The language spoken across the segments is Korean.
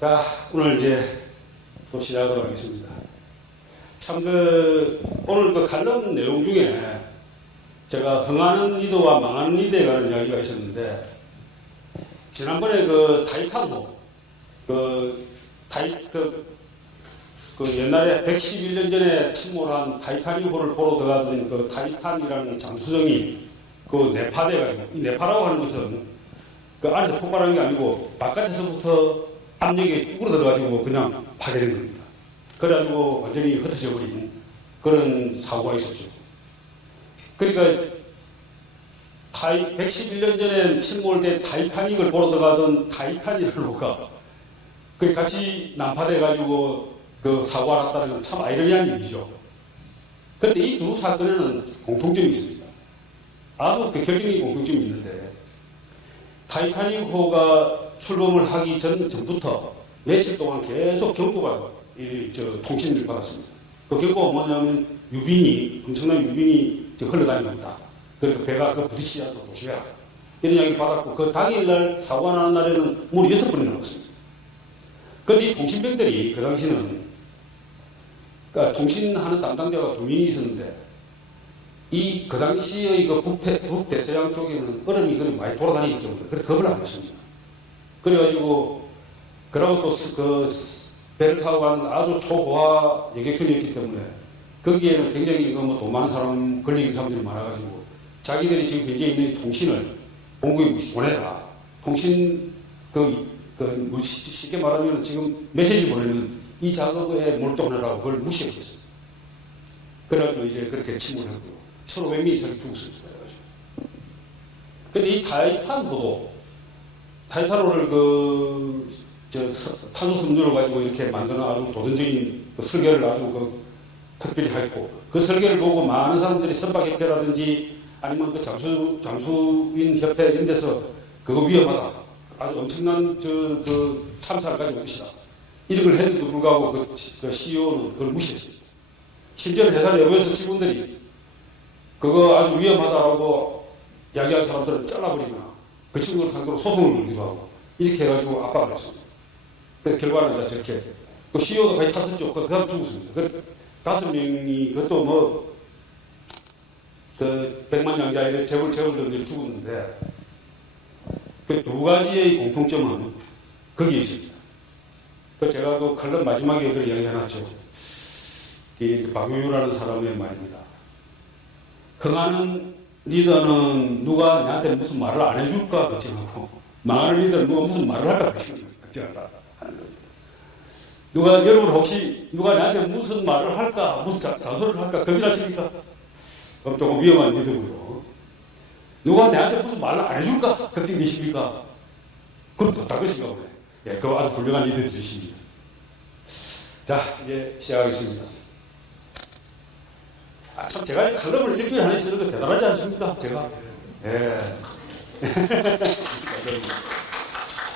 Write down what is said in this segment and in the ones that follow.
자, 오늘 이제 또 시작하도록 하겠습니다. 참, 오늘 그 칼럼 내용 중에 제가 흥하는 리더와 망하는 리더에 관한 이야기가 있었는데, 지난번에 그 타이탄호, 옛날에 111년 전에 침몰한 타이타닉호를 보러 들어가던 그 타이탄이라는 잠수정이 그 내파돼가지고, 이 내파라고 하는 것은 그 안에서 폭발한 게 아니고 바깥에서부터 압력이 쭈그러 들어가지고 그냥 파괴된 겁니다. 그래가지고 완전히 흩어져 버린 그런 사고가 있었죠. 그러니까 111년 전에 침몰된 타이타닉을 보러 들어가던 타이탄이라는 호가 같이 난파돼가지고 그 사고가 났다는 건 참 아이러니한 일이죠. 그런데 이 두 사건에는 공통점이 있습니다. 아주 그 결정적인 공통점이 있는데, 타이타닉호가 출범을 하기 전부터 며칠 동안 계속 경고가 통신을 받았습니다. 그 경고가 뭐냐면 엄청난 유빈이 흘러다닙니다. 그러니까 배가 그 부딪히지 않도록 조심해라, 이런 이야기를 받았고, 그 당일날 사고가 나는 날에는 물이 6번이나 나왔습니다. 그런데 이 통신병들이 그 당시는, 그러니까 통신하는 담당자가 2명이 있었는데, 그 당시의 그 북대서양 쪽에는 얼음이 많이 돌아다니기 때문에 그래 겁을 안 했습니다. 그래가지고 그러고 또 그 배를 타고 가는 아주 초고화 여객선이었기 때문에 거기에는 굉장히 돈 많은 사람, 걸리는 사람들이 많아가지고 자기들이 지금 현재 있는 통신을 본국에 보내라. 통신 쉽게 말하면 지금 메시지 보내면 이 작업에 몰두하느라고 그걸 무시했었어요. 그래가지고 이제 그렇게 침몰했고요. 1,500명 이상이 죽었습니다. 근데 이 타이탄호를 탄소 섬유를 가지고 이렇게 만드는 아주 도전적인 설계를 아주 특별히 했고, 그 설계를 보고 많은 사람들이 선박협회라든지 아니면 그 잠수인 협회 이런 데서 그거 위험하다, 아주 엄청난 참사를 가지고 것이다, 이런 걸 했는데도 불구하고 그 CEO는 그걸 무시했습니다. 심지어는 회사 내부에서 직원들이 그거 아주 위험하다고 이야기할 사람들은 잘라버리거나 그 친구를 상대로 소송을 걸기도 하고 이렇게 해가지고 압박을 했습니다. 그래서 결과는 이제 저렇게 그 CEO도 같이 탔었죠. 그 사람 죽었습니다. 그 5명이 그것도 100만장자의 재벌들이 죽었는데, 그 두 가지의 공통점은 거기에 있습니다. 제가 그 칼럼 마지막에 그런 이야기 해놨죠. 박유유라는 사람의 말입니다. 흥하는 리더는 누가 나한테 무슨 말을 안 해줄까 걱정하고, 망하는 리더는 누가 무슨 말을 할까 걱정한다 하는 거죠. 여러분 혹시 누가 나한테 무슨 말을 할까, 무슨 자소를 할까 겁이나십니까? 그럼 조금 위험한 리더고요. 누가 나한테 무슨 말을 안 해줄까 걱정되십니까? 그것도 다 것인가 보네. 예, 그거 아주 훌륭한 리더들이십니다. 자, 이제 시작하겠습니다. 참, 제가 칼럼을 일주일에 하나 쓰는 거 대단하지 않습니까? 제가. 예.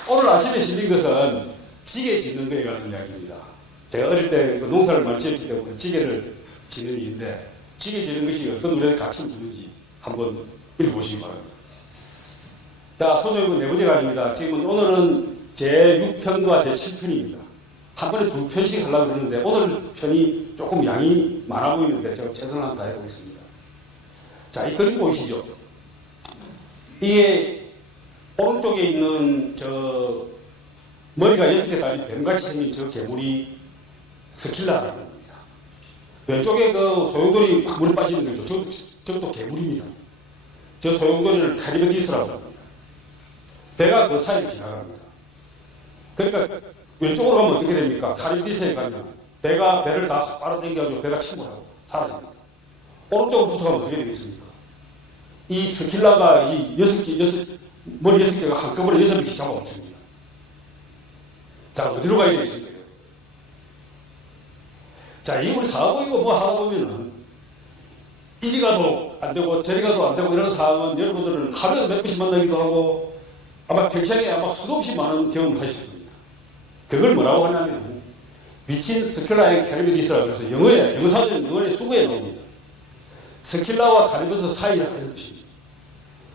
오늘 아침에 실린 것은 지게 짓는 거에 관한 이야기입니다. 제가 어릴 때 농사를 많이 지었기 때문에 지게를 짓는 일인데, 지게 짓는 것이 어떤 우리의 가치를 주는지 한번 읽어보시기 바랍니다. 자, 소정은 네 번째가 아닙니다. 지금은 오늘은 제6편과 제7편입니다. 한 번에 2편씩 하려고 그러는데, 오늘 편이 조금 양이 많아 보이는데 제가 최선을 한번 다해보겠습니다. 자, 이 그림 보이시죠? 이게 오른쪽에 있는 머리가 6개 달린 뱀같이 생긴 저 괴물이 스킬라라는 겁니다. 왼쪽에 소용돌이 물에 빠지는 거죠. 저것도 괴물입니다. 저 소용돌이를 카리베디스라고 합니다. 배가 그 사이를 지나갑니다. 그러니까 왼쪽으로 가면 어떻게 됩니까? 카리비스에 가면 배를 다 빨아당겨가지고 배가 침몰하고 사라집니다. 오른쪽으로 붙어가면 어떻게 되겠습니까? 이 스킬라가 머리 6개가 한꺼번에 6명씩 잡아먹습니다. 자, 어디로 가야 되겠습니까? 자, 이 우리 사하고 이거 뭐 하다 보면은 이리 가도 안 되고 저리 가도 안 되고 이런 상황은 여러분들은 하루에 몇 번씩 만나기도 하고 아마 평생에 수도 없이 많은 경험을 하실 겁니다. 그걸 뭐라고 하냐면 Between Scylla and Charybdis라고 해서 영어 사전은 영어의 수구에 나옵니다. 스킬라와 카리브스 사이라고 하는 것입니다.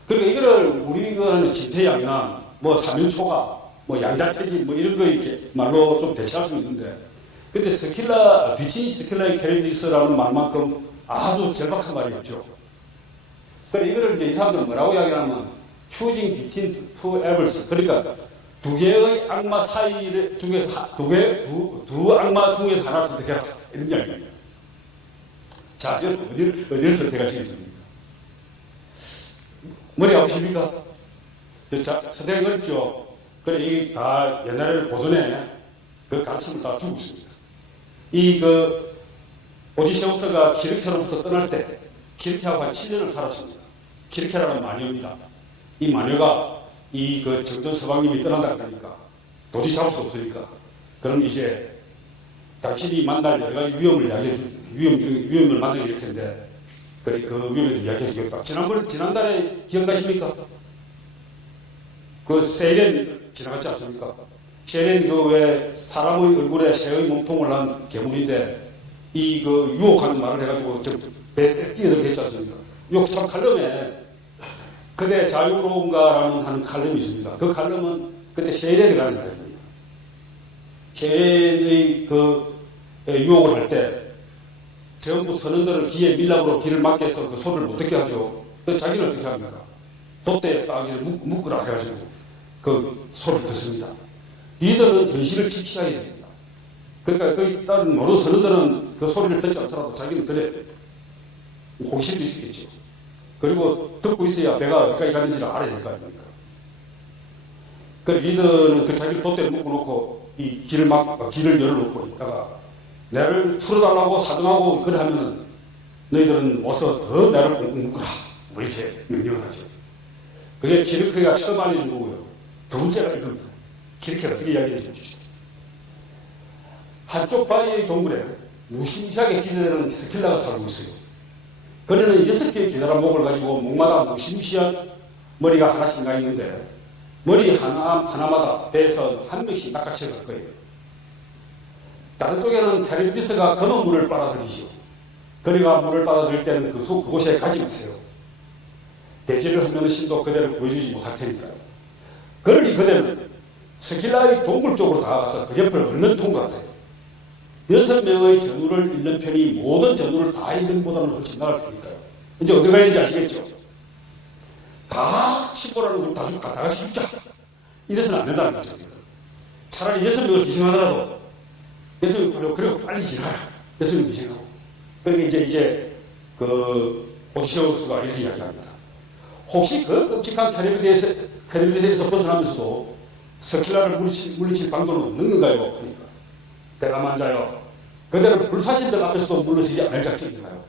그리고 이거를 우리가 하는 진태양이나 3연초가 뭐 양자체질 뭐 이런 거 이렇게 말로 좀 대체할 수 있는데, 근데 스킬라, 비치니 스킬라의 캐리디스라는 말만큼 아주 절박한 말이 없죠. 그래, 이거를 이제 이 사람들은 뭐라고 이야기하냐면, choosing between two evils. 그러니까, 두 개의 악마 사이 중에서, 두 악마 중에서 하나를 선택해라. 이런 이야기입니다. 자, 여러분, 어디를 선택하시겠습니까? 머리 아프십니까? 자, 선택이 어렵죠. 그래, 이게 다 옛날에는 고전에 그 가르침을 다 주고 있습니다. 오디세우스가 키르케로부터 떠날 때, 키르케하고 한 7년을 살았습니다. 키르케라는 마녀입니다. 이 마녀가 정전 서방님이 떠난다 그러니까 도저히 잡을 수 없으니까, 그럼 이제 당신이 만날 여러 가지 위험을 만나게 될 텐데, 그래, 그 위험에 대해서 이야기해 주겠다. 지난달에 기억나십니까? 그 세렌 지나갔지 않습니까? 세렌 왜 사람의 얼굴에 새의 몸통을 한 괴물인데, 유혹하는 말을 해가지고 배에 뛰어들게 했지 않습니까? 참 칼럼에 그대 자유로운가라는 하는 칼럼이 있습니다. 그 칼럼은 그때 세렌에 가는 말입니다. 세렌의 유혹을 할 때 전부 선원들은 귀에 밀랍으로 귀를 막게 해서 그 소리를 못 듣게 하죠. 자기는 어떻게 합니까? 돛대에 딱 묶으라 해가지고 그 소리를 듣습니다. 리더는 현실을 직시하게 됩니다. 그러니까 다른 모든 선원들은 그 소리를 듣지 않더라도 자기는 들어야 됩니다. 호기심도 있겠죠. 그리고 듣고 있어야 배가 어디까지 가는지를 알아야 될 거 아닙니까? 그 리더는 그 자기를 돛대에 묶어놓고 길을 열어놓고 있다가 나를 풀어달라고 사정하고 그래 하면은 너희들은 와서 더 나를 꽁꽁 묶어라. 뭐 이렇게 명령을 하죠. 그게 키르케가 처음 알려준 거고요. 두 번째가 이겁니다. 키르케가 어떻게 이야기해 주시죠. 한쪽 바위의 동굴에 무시무시하게 기대되는 스킬라가 살고 있어요. 그녀는 6개의 기다란 목을 가지고 목마다 무시무시한 머리가 하나씩 나 있는데, 머리 하나마다 배에서 한 명씩 낚아채 갈 거예요. 다른 쪽에는 캐리디스가 검은 물을 빨아들이죠. 그러니까 물을 빨아들일 때는 그곳에 가지 마세요. 대지를 흔드는 신도 그대로 보여주지 못할 테니까요. 그러니 그대는 스킬라의 동굴 쪽으로 다가가서 그 옆을 얼른 통과하세요. 6명의 전우를 잃는 편이 모든 전우를 다 잃는 보다는 훨씬 나을 테니까요. 이제 어디 가야 되는지 아시겠죠? 다 치보라는 걸 다 같이 죽자. 이래서는 안 된다는 거죠. 차라리 6명을 희생하더라도 6명이 그리고 빨리 지나가라. 6명이 희생하고. 그러니까 이제 오디세우스가 이렇게 이야기합니다. 혹시 그 끔찍한 캐리비데에서 벗어나면서도 스킬라를 물리칠 방도는 없는 건가요? 그러니까 대감한자여, 그대는 불사신들 앞에서도 물러서지 않을 작정인가요?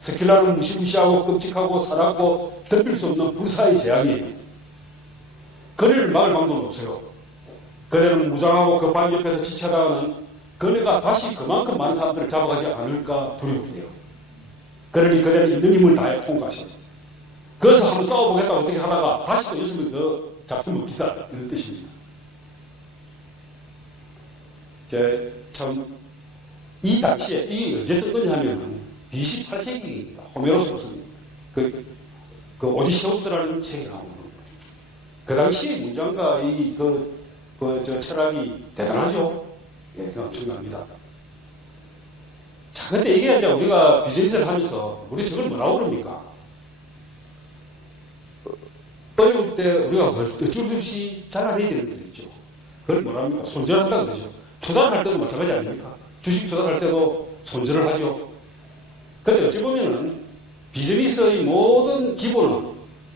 스킬라는 무시무시하고 끔찍하고 사납고 덤빌 수 없는 불사의 재앙이에요. 그네를 막을 방도는 없어요. 그대는 무장하고 그 바위 옆에서 지체하다가는 그네가 다시 그만큼 많은 사람들을 잡아가지 않을까 두려워해요. 그러니 그대는 있는 힘을 다해 통과하십니다. 그래서 한번 싸워보겠다고 어떻게 하다가 다시 또 6명 더 잡히면 기다, 이런 뜻입니다. 이 당시에, 언제 쓴 거냐 하면, BC 8세기입니다. 호메로스가 썼습니다. 그 오디세우스라는 책이 나온 겁니다. 그 당시에 문장과 철학이 대단하죠? 예, 엄청납니다. 자, 근데 이게 이제 우리가 비즈니스를 하면서, 우리 저걸 뭐라고 그럽니까? 어려울 때 우리가 어쩔 수 없이 잘라내야 되는 게 있죠. 그걸 뭐랍니까? 손절한다 그러죠. 투자를 할 때도 마찬가지 아닙니까? 주식 투자를 할 때도 손절을 하죠. 근데 어찌 보면은 비즈니스의 모든 기본은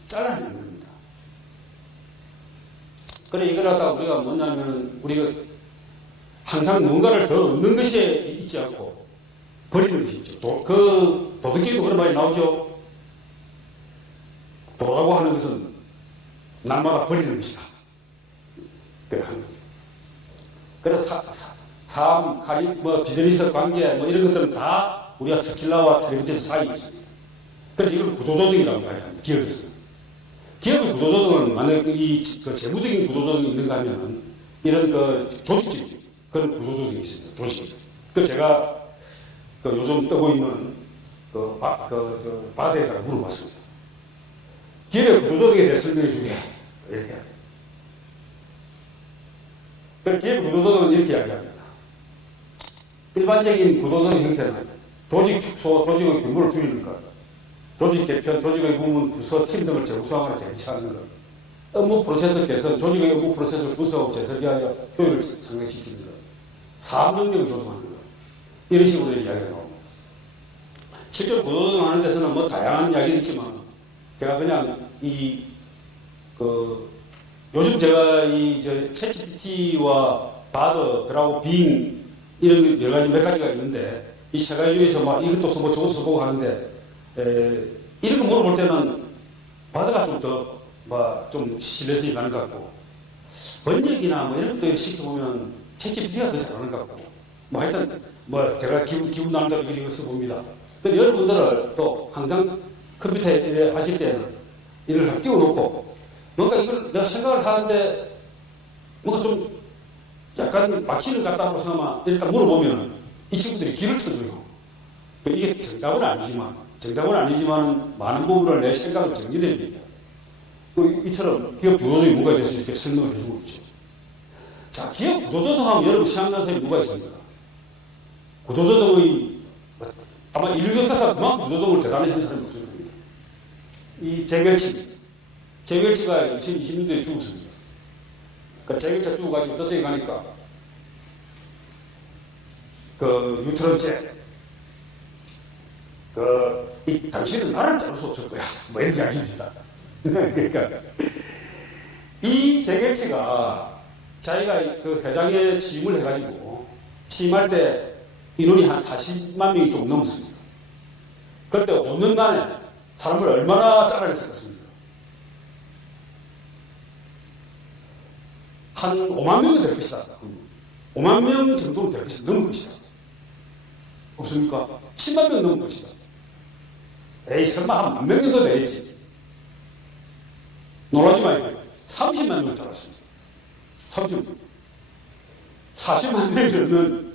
잘라내는 겁니다. 그래, 이걸 하다가 우리가 뭐냐면, 우리가 항상 뭔가를 더 얻는 것이 있지 않고 버리는 것이 있죠. 도덕경에도 그런 말이 나오죠. 도라고 하는 것은 날마다 버리는 것이다. 그래서 삶, 비즈니스 관계, 이런 것들은 다 우리가 스킬라와 캐리비데스 사이에 있습니다. 그래서 이걸 구조조정이라고 말합니다. 기업에서. 기업의 구조조정은 만약에 재무적인 구조조정이 있는가 하면은 이런 조직적인 그런 구조조정이 있습니다. 조직적. 제가 요즘 뜨고 있는 바다에다가 물어봤습니다. 기업의 구조조정에 대해 설명해 주게. 이렇게 해야 돼요. 기업 구조조정은 이렇게 이야기합니다. 일반적인 구조조정 형태는 조직 축소, 조직의 규모를 줄이는 것, 조직 개편, 조직의 부문, 부서, 팀 등을 재구성하거나 재배치하는 것, 업무 프로세스 개선, 조직의 업무 프로세스를 분석하고 재설계하여 효율을 상승시키는 것, 사업 능력을 조정하는 것, 이런 식으로 이야기가 나옵니다. 실제로 구조조정하는 데서는 뭐 다양한 이야기가 있지만, 제가 그냥 요즘 제가 챗GPT와 바드, 그리고 빙, 이런 여러 가지 몇 가지가 있는데, 이 세 가지 중에서 막 이것도 써보고 저것도 써보고 하는데, 이런 거 물어볼 때는 바드가 좀 신뢰성이 가는 것 같고, 번역이나 뭐 이런 것도 시켜보면 챗GPT가 더 잘하는 것 같고, 하여튼, 제가 기분 나는 대로 이거 써봅니다. 근데 여러분들은 또 항상 컴퓨터에 하실 때는 이걸 띄워놓고, 뭔가 이걸 내가 생각을 하는데, 뭔가 좀 약간 막히는 것 같다고 생각하면 일단 물어보면 이 친구들이 길을 터줘요. 이게 정답은 아니지만 많은 부분을 내 생각을 정리를 해줍니다. 이처럼 기업 구조조정이 뭐가 돼서 이렇게 설명을 해주고 있죠. 자, 기업 구조조정하면 여러분 생각나는 사람이 누가 있습니까? 구조조정의, 아마 인류 역사상 그만큼 구조조정을 대단히 한 사람이 없을 겁니다. 이 재결치가 2020년도에 죽었습니다. 재결치가 죽어가지고 저쪽에 가니까, 뉴트론제, 당신은 나를 자를 수 없을 거야. 뭐 이런 이야기입니다. 그러니까, 이 재결치가 자기가 회장에 취임을 해가지고, 취임할 때 인원이 한 40만 명이 좀 넘었습니다. 그때 5년간에 사람을 얼마나 잘라냈었습니까? 한 5만 명은 될 것이다. 5만 명 정도는 될 것이다. 넘을 것이다. 없습니까? 10만 명 넘을 것이다. 에이, 설마 한 1만 명 정도 내겠지. 놀라지 말고 30만 명을 잘랐습니다. 30만 명. 40만 명이 되면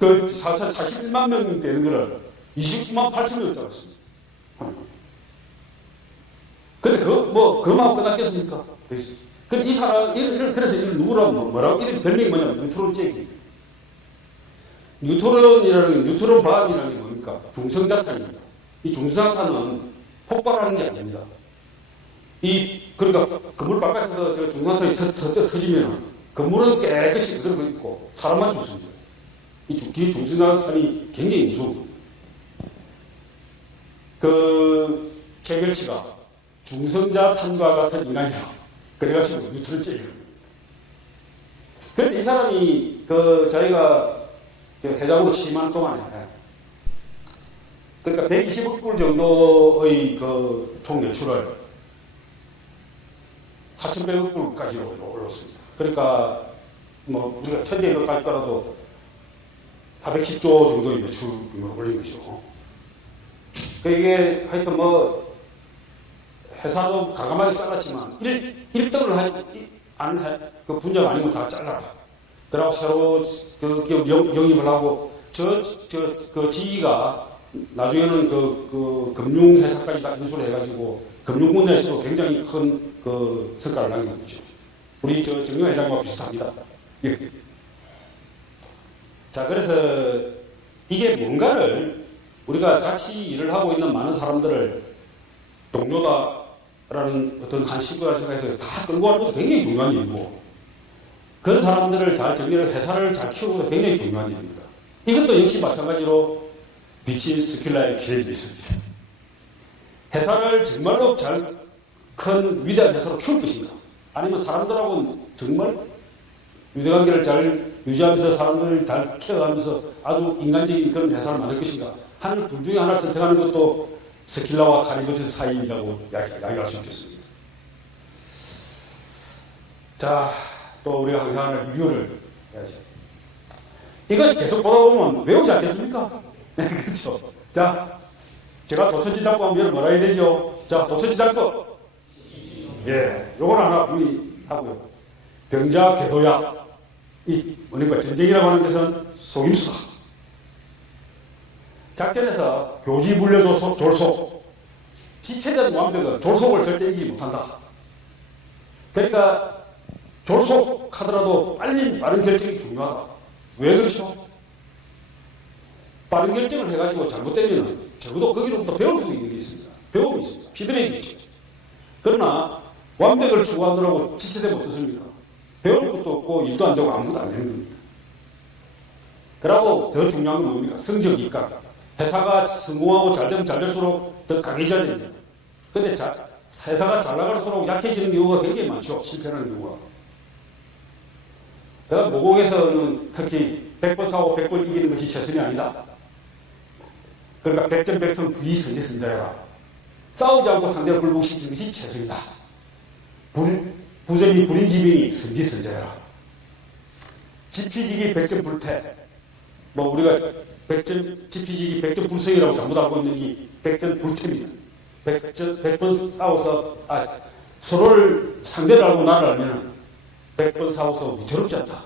41만 명 되는 거를 29만 8천 명을 잘랐습니다. 근데 그거만 끝났겠습니까? 근데 이 사람, 그래서 뭐라고, 이런 별명이 뭐냐면, 뉴트론제입니다. 뉴트론 반이라는 게 뭡니까? 중성자탄입니다. 이 중성자탄은 폭발하는 게 아닙니다. 그러니까, 건물 바깥에서 중성자탄이 터지면, 건물은 깨끗이 그대로 있고, 사람만 죽습니다. 이 중성자탄이 굉장히 무서운 재결치가 중성자탄과 같은 인간이라고. 그래가지고 뉴트론제예요. 근데 이 사람이 자기가 회장으로 취임하는 동안에 그러니까 120억 불 정도의 총 매출을 4,100억 불까지 올랐습니다. 그러니까 우리가 천재가까지 깔아도 410조 정도의 매출을 올린 것이고, 이게 하여튼 회사도 가감하게 잘랐지만 1등을 그 분야가 아니면 다 잘라라. 그러고 새로 기업 영입을 하고 그 지위가 나중에는 금융회사까지 다 인수를 해가지고 금융 분야에서도 굉장히 큰 성과를 남기고 있죠. 우리 정용 회장과 비슷합니다. 예. 자, 그래서 이게 뭔가를 우리가 같이 일을 하고 있는 많은 사람들을 동료다라는 어떤 한 식구라 생각해서 다 끌고 가는 것도 굉장히 중요한 일이고, 그런 사람들을 잘 정리를, 회사를 잘 키우는 것도 굉장히 중요한 일입니다. 이것도 역시 마찬가지로 비치 스킬라의 길이 있습니다. 회사를 정말로 잘 큰 위대한 회사로 키울 것인가, 아니면 사람들하고는 정말 유대관계를 잘 유지하면서 사람들을 잘 키워가면서 아주 인간적인 그런 회사를 만들 것인가 하는 둘 중에 하나를 선택하는 것도 스킬라와 카리버스 사이라고 이야기할 수 있겠습니다. 자, 또 우리가 항상 하는 리뷰를 해야죠. 이거 계속 보다 보면 외우지 않겠습니까? 네, 그렇죠. 자, 제가 도천지장법 하면 뭐라 해야 되죠? 자, 도천지장법. 예, 요걸 하나 하고요. 병자, 궤도약. 뭐니까 전쟁이라고 하는 것은 속임수다. 작전에서 교지불려 졸속. 지체된 완벽은 졸속을 절대 이기지 못한다. 그러니까 졸속하더라도 빠른 결정이 중요하다. 왜 그렇죠? 빠른 결정을 해가지고 잘못되면 적어도 거기로부터 배울 수 있는 게 있습니다. 배움이 있습니다. 피드백이 있죠. 그러나 완벽을 추구하느라고 지체되면 어떻습니까? 배울 것도 없고 일도 안 되고 아무것도 안 되는 겁니다. 그리고 더 중요한 건 뭡니까? 성적이니까. 회사가 성공하고 잘 되면 잘 될수록 더 강해져야 됩니다. 근데 회사가 잘 나갈수록 약해지는 경우가 굉장히 많죠. 실패하는 경우가. 그다음 모공에서는 특히 100번 싸우고 100번 이기는 것이 최선이 아니다. 그러니까 100점 100선 부의선제선자여라. 싸우지 않고 상대를 굴복시키는 것이 최선이다. 부정이 불인지명이 선지선자여라. 지피지기 100점 불태. 뭐 우리가 100점 지피지기 100점 불성이라고 잘못 알고 있는 게 100점 불태입니다. 100번 싸워서 서로를 상대를 알고 나를 알면 100번 싸워서 위태롭지 않다.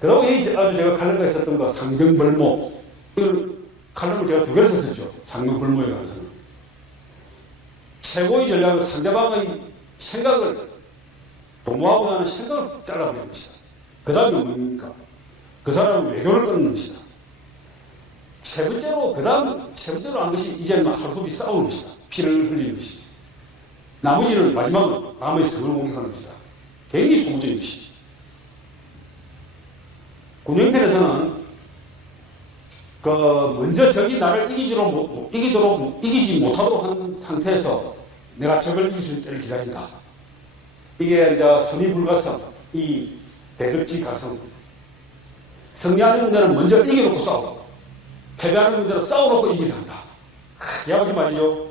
그러고 아주 제가 칼럼에 썼던 거 상경벌모. 이걸 칼럼을 제가 2개를 썼었죠. 상경벌모에 관해서는. 최고의 전략은 상대방의 생각을 도모하고 나는 생각을 잘라버리는 것이다. 그 다음에 뭡니까? 그 사람은 외교를 끊는 것이다. 세 번째로 한 것이 이제는 하루속히 싸우는 것이다. 피를 흘리는 것이다. 나머지는 마지막은 남의 성을 공격하는 것이다. 굉장히 소모적인 것이다. 군영편에서는 먼저 적이 나를 이기지 못하도록 하는 상태에서 내가 적을 이길 수 있을 때를 기다린다. 이게 이제 선의불가성, 이 대적지가성. 승리하는 문제는 먼저 이겨놓고 싸우고, 패배하는 문제는 싸워놓고 이기려 한다. 야박이 말이죠.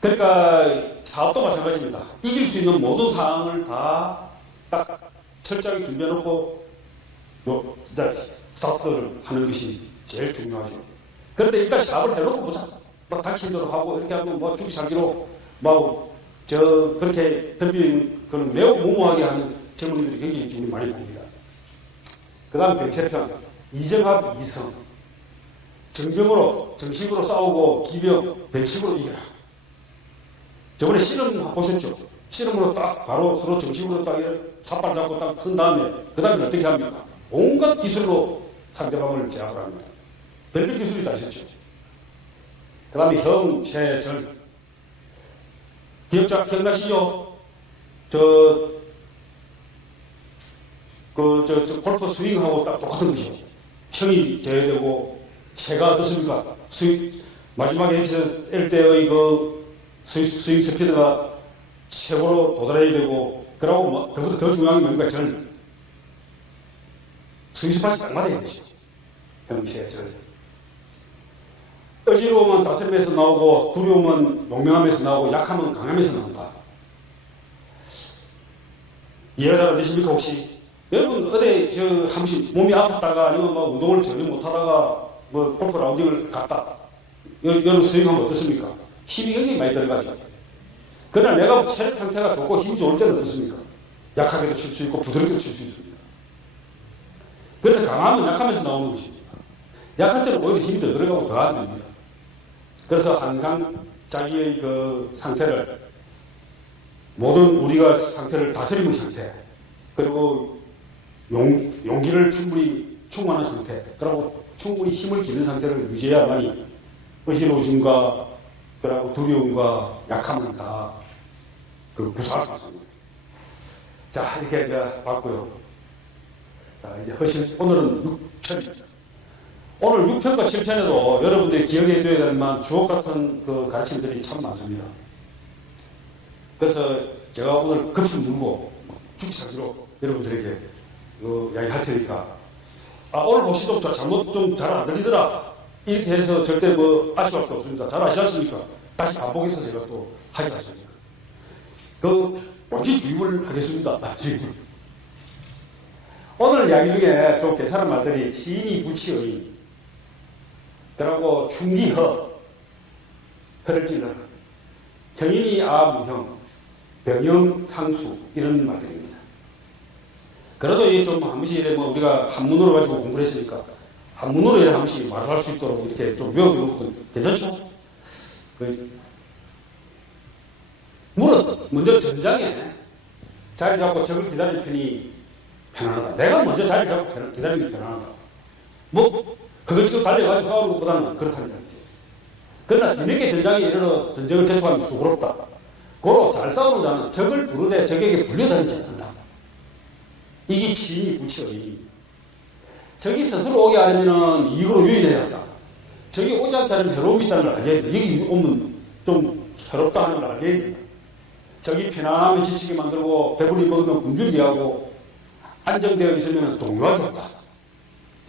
그러니까 사업도 마찬가지입니다. 이길 수 있는 모든 사항을 다 딱 철저하게 준비해놓고 스타트를 하는 것이 제일 중요하죠. 그런데 일단 사업을 해놓고 보자. 막 닥치도록 하고 이렇게 하면 뭐 죽이 살기로 그렇게 덤비는 그런 매우 무모하게 하는 젊은이들이 굉장히 좀 많이 보입니다. 그 다음 병체편 이정합 이성 정식으로 싸우고 기병 병식으로 이겨라. 저번에 씨름 보셨죠? 씨름으로 딱 바로 서로 정식으로 딱 삿발 잡고 딱 쓴 다음에 그 다음에 어떻게 합니까? 온갖 기술로 상대방을 제압을 합니다. 별별 기술이 다 있었죠. 그 다음에 형체절 기억나시죠? 골프 스윙하고 딱 똑같은 것이죠. 형이 돼야 되고, 체가 어떻습니까? 마지막에 할 때의 스윙 스피드가 최고로 도달해야 되고, 그러고 그보다 더 중요한 게 뭡니까? 스윙 스팟이 딱 맞아야 되죠. 형체절. 어지러우면 다스림에서 나오고, 두려우면 용맹함에서 나오고, 약하면 강함에서 나온다. 이해가 잘 안 되십니까, 혹시? 여러분, 어디, 한 번씩 몸이 아팠다가 아니면 운동을 전혀 못하다가 골프 라운딩을 갔다. 여러분 스윙하면 어떻습니까? 힘이 굉장히 많이 들어가죠. 그러나 내가 체력 상태가 좋고 힘이 좋을 때는 어떻습니까? 약하게도 칠 수 있고 부드럽게도 칠 수 있습니다. 그래서 강하면 약하면서 나오는 것입니다. 약할 때는 오히려 힘이 더 들어가고 더 안 됩니다. 그래서 항상 자기의 상태를, 모든 우리가 상태를 다스리는 상태, 그리고 용기를 충만한 상태, 그리고 충분히 힘을 기른 상태를 유지해야만이 의지로움과 그리고 두려움과 약함을 다 구사할 수 있습니다. 자, 이렇게 이제 봤고요. 자, 이제 오늘은 6편입니다. 오늘 6편과 7편에도 여러분들이 기억해 둬야 될 만한 주옥 같은 가르침들이 참 많습니다. 그래서 제가 오늘 급수 물고 죽기살기로 여러분들에게 이야기 할 테니까, 오늘 혹시 잘못 잘 안 들리더라, 이렇게 해서 절대 아쉬워할 수 없습니다. 잘 아시지 않습니까? 다시 반복해서 제가 또 하지 않습니까? 완전히 주입을 하겠습니다. 오늘 이야기 중에 좀 괜찮은 말들이 지인이 부치의, 그리고 충기허, 허를 찔러라, 형인이 무형, 병영상수, 이런 말들입니다. 그래도 이게 좀 한 번씩 우리가 한문으로 가지고 공부를 했으니까 한문으로 한 번씩 말을 할 수 있도록 이렇게 좀 외워보면 괜찮죠? 먼저 전장에 자리 잡고 적을 기다리는 편이 편안하다. 내가 먼저 자리 잡고 기다리는 게 편안하다. 뭐 그것저것 달려가지고 싸우는 것보다는 그렇다는 얘기죠. 그러나 뒤늦게 전장에 이르러 전쟁을 제초하면 수고롭다. 고로 잘 싸우는 자는 적을 부르되 적에게 불려다니지 않는다. 이게 치인이 불치의. 적이 스스로 오게 하려면 이익으로 유인해야 한다. 적이 오지 않게 하려면 해로움이 있다는 걸 알게 된다. 여기 오면 좀 해롭다 하는 걸 알게 된다. 적이 편안하면 지치게 만들고 배불리 먹으면 굶주리게 안정되어 있으면 동요하게 한다.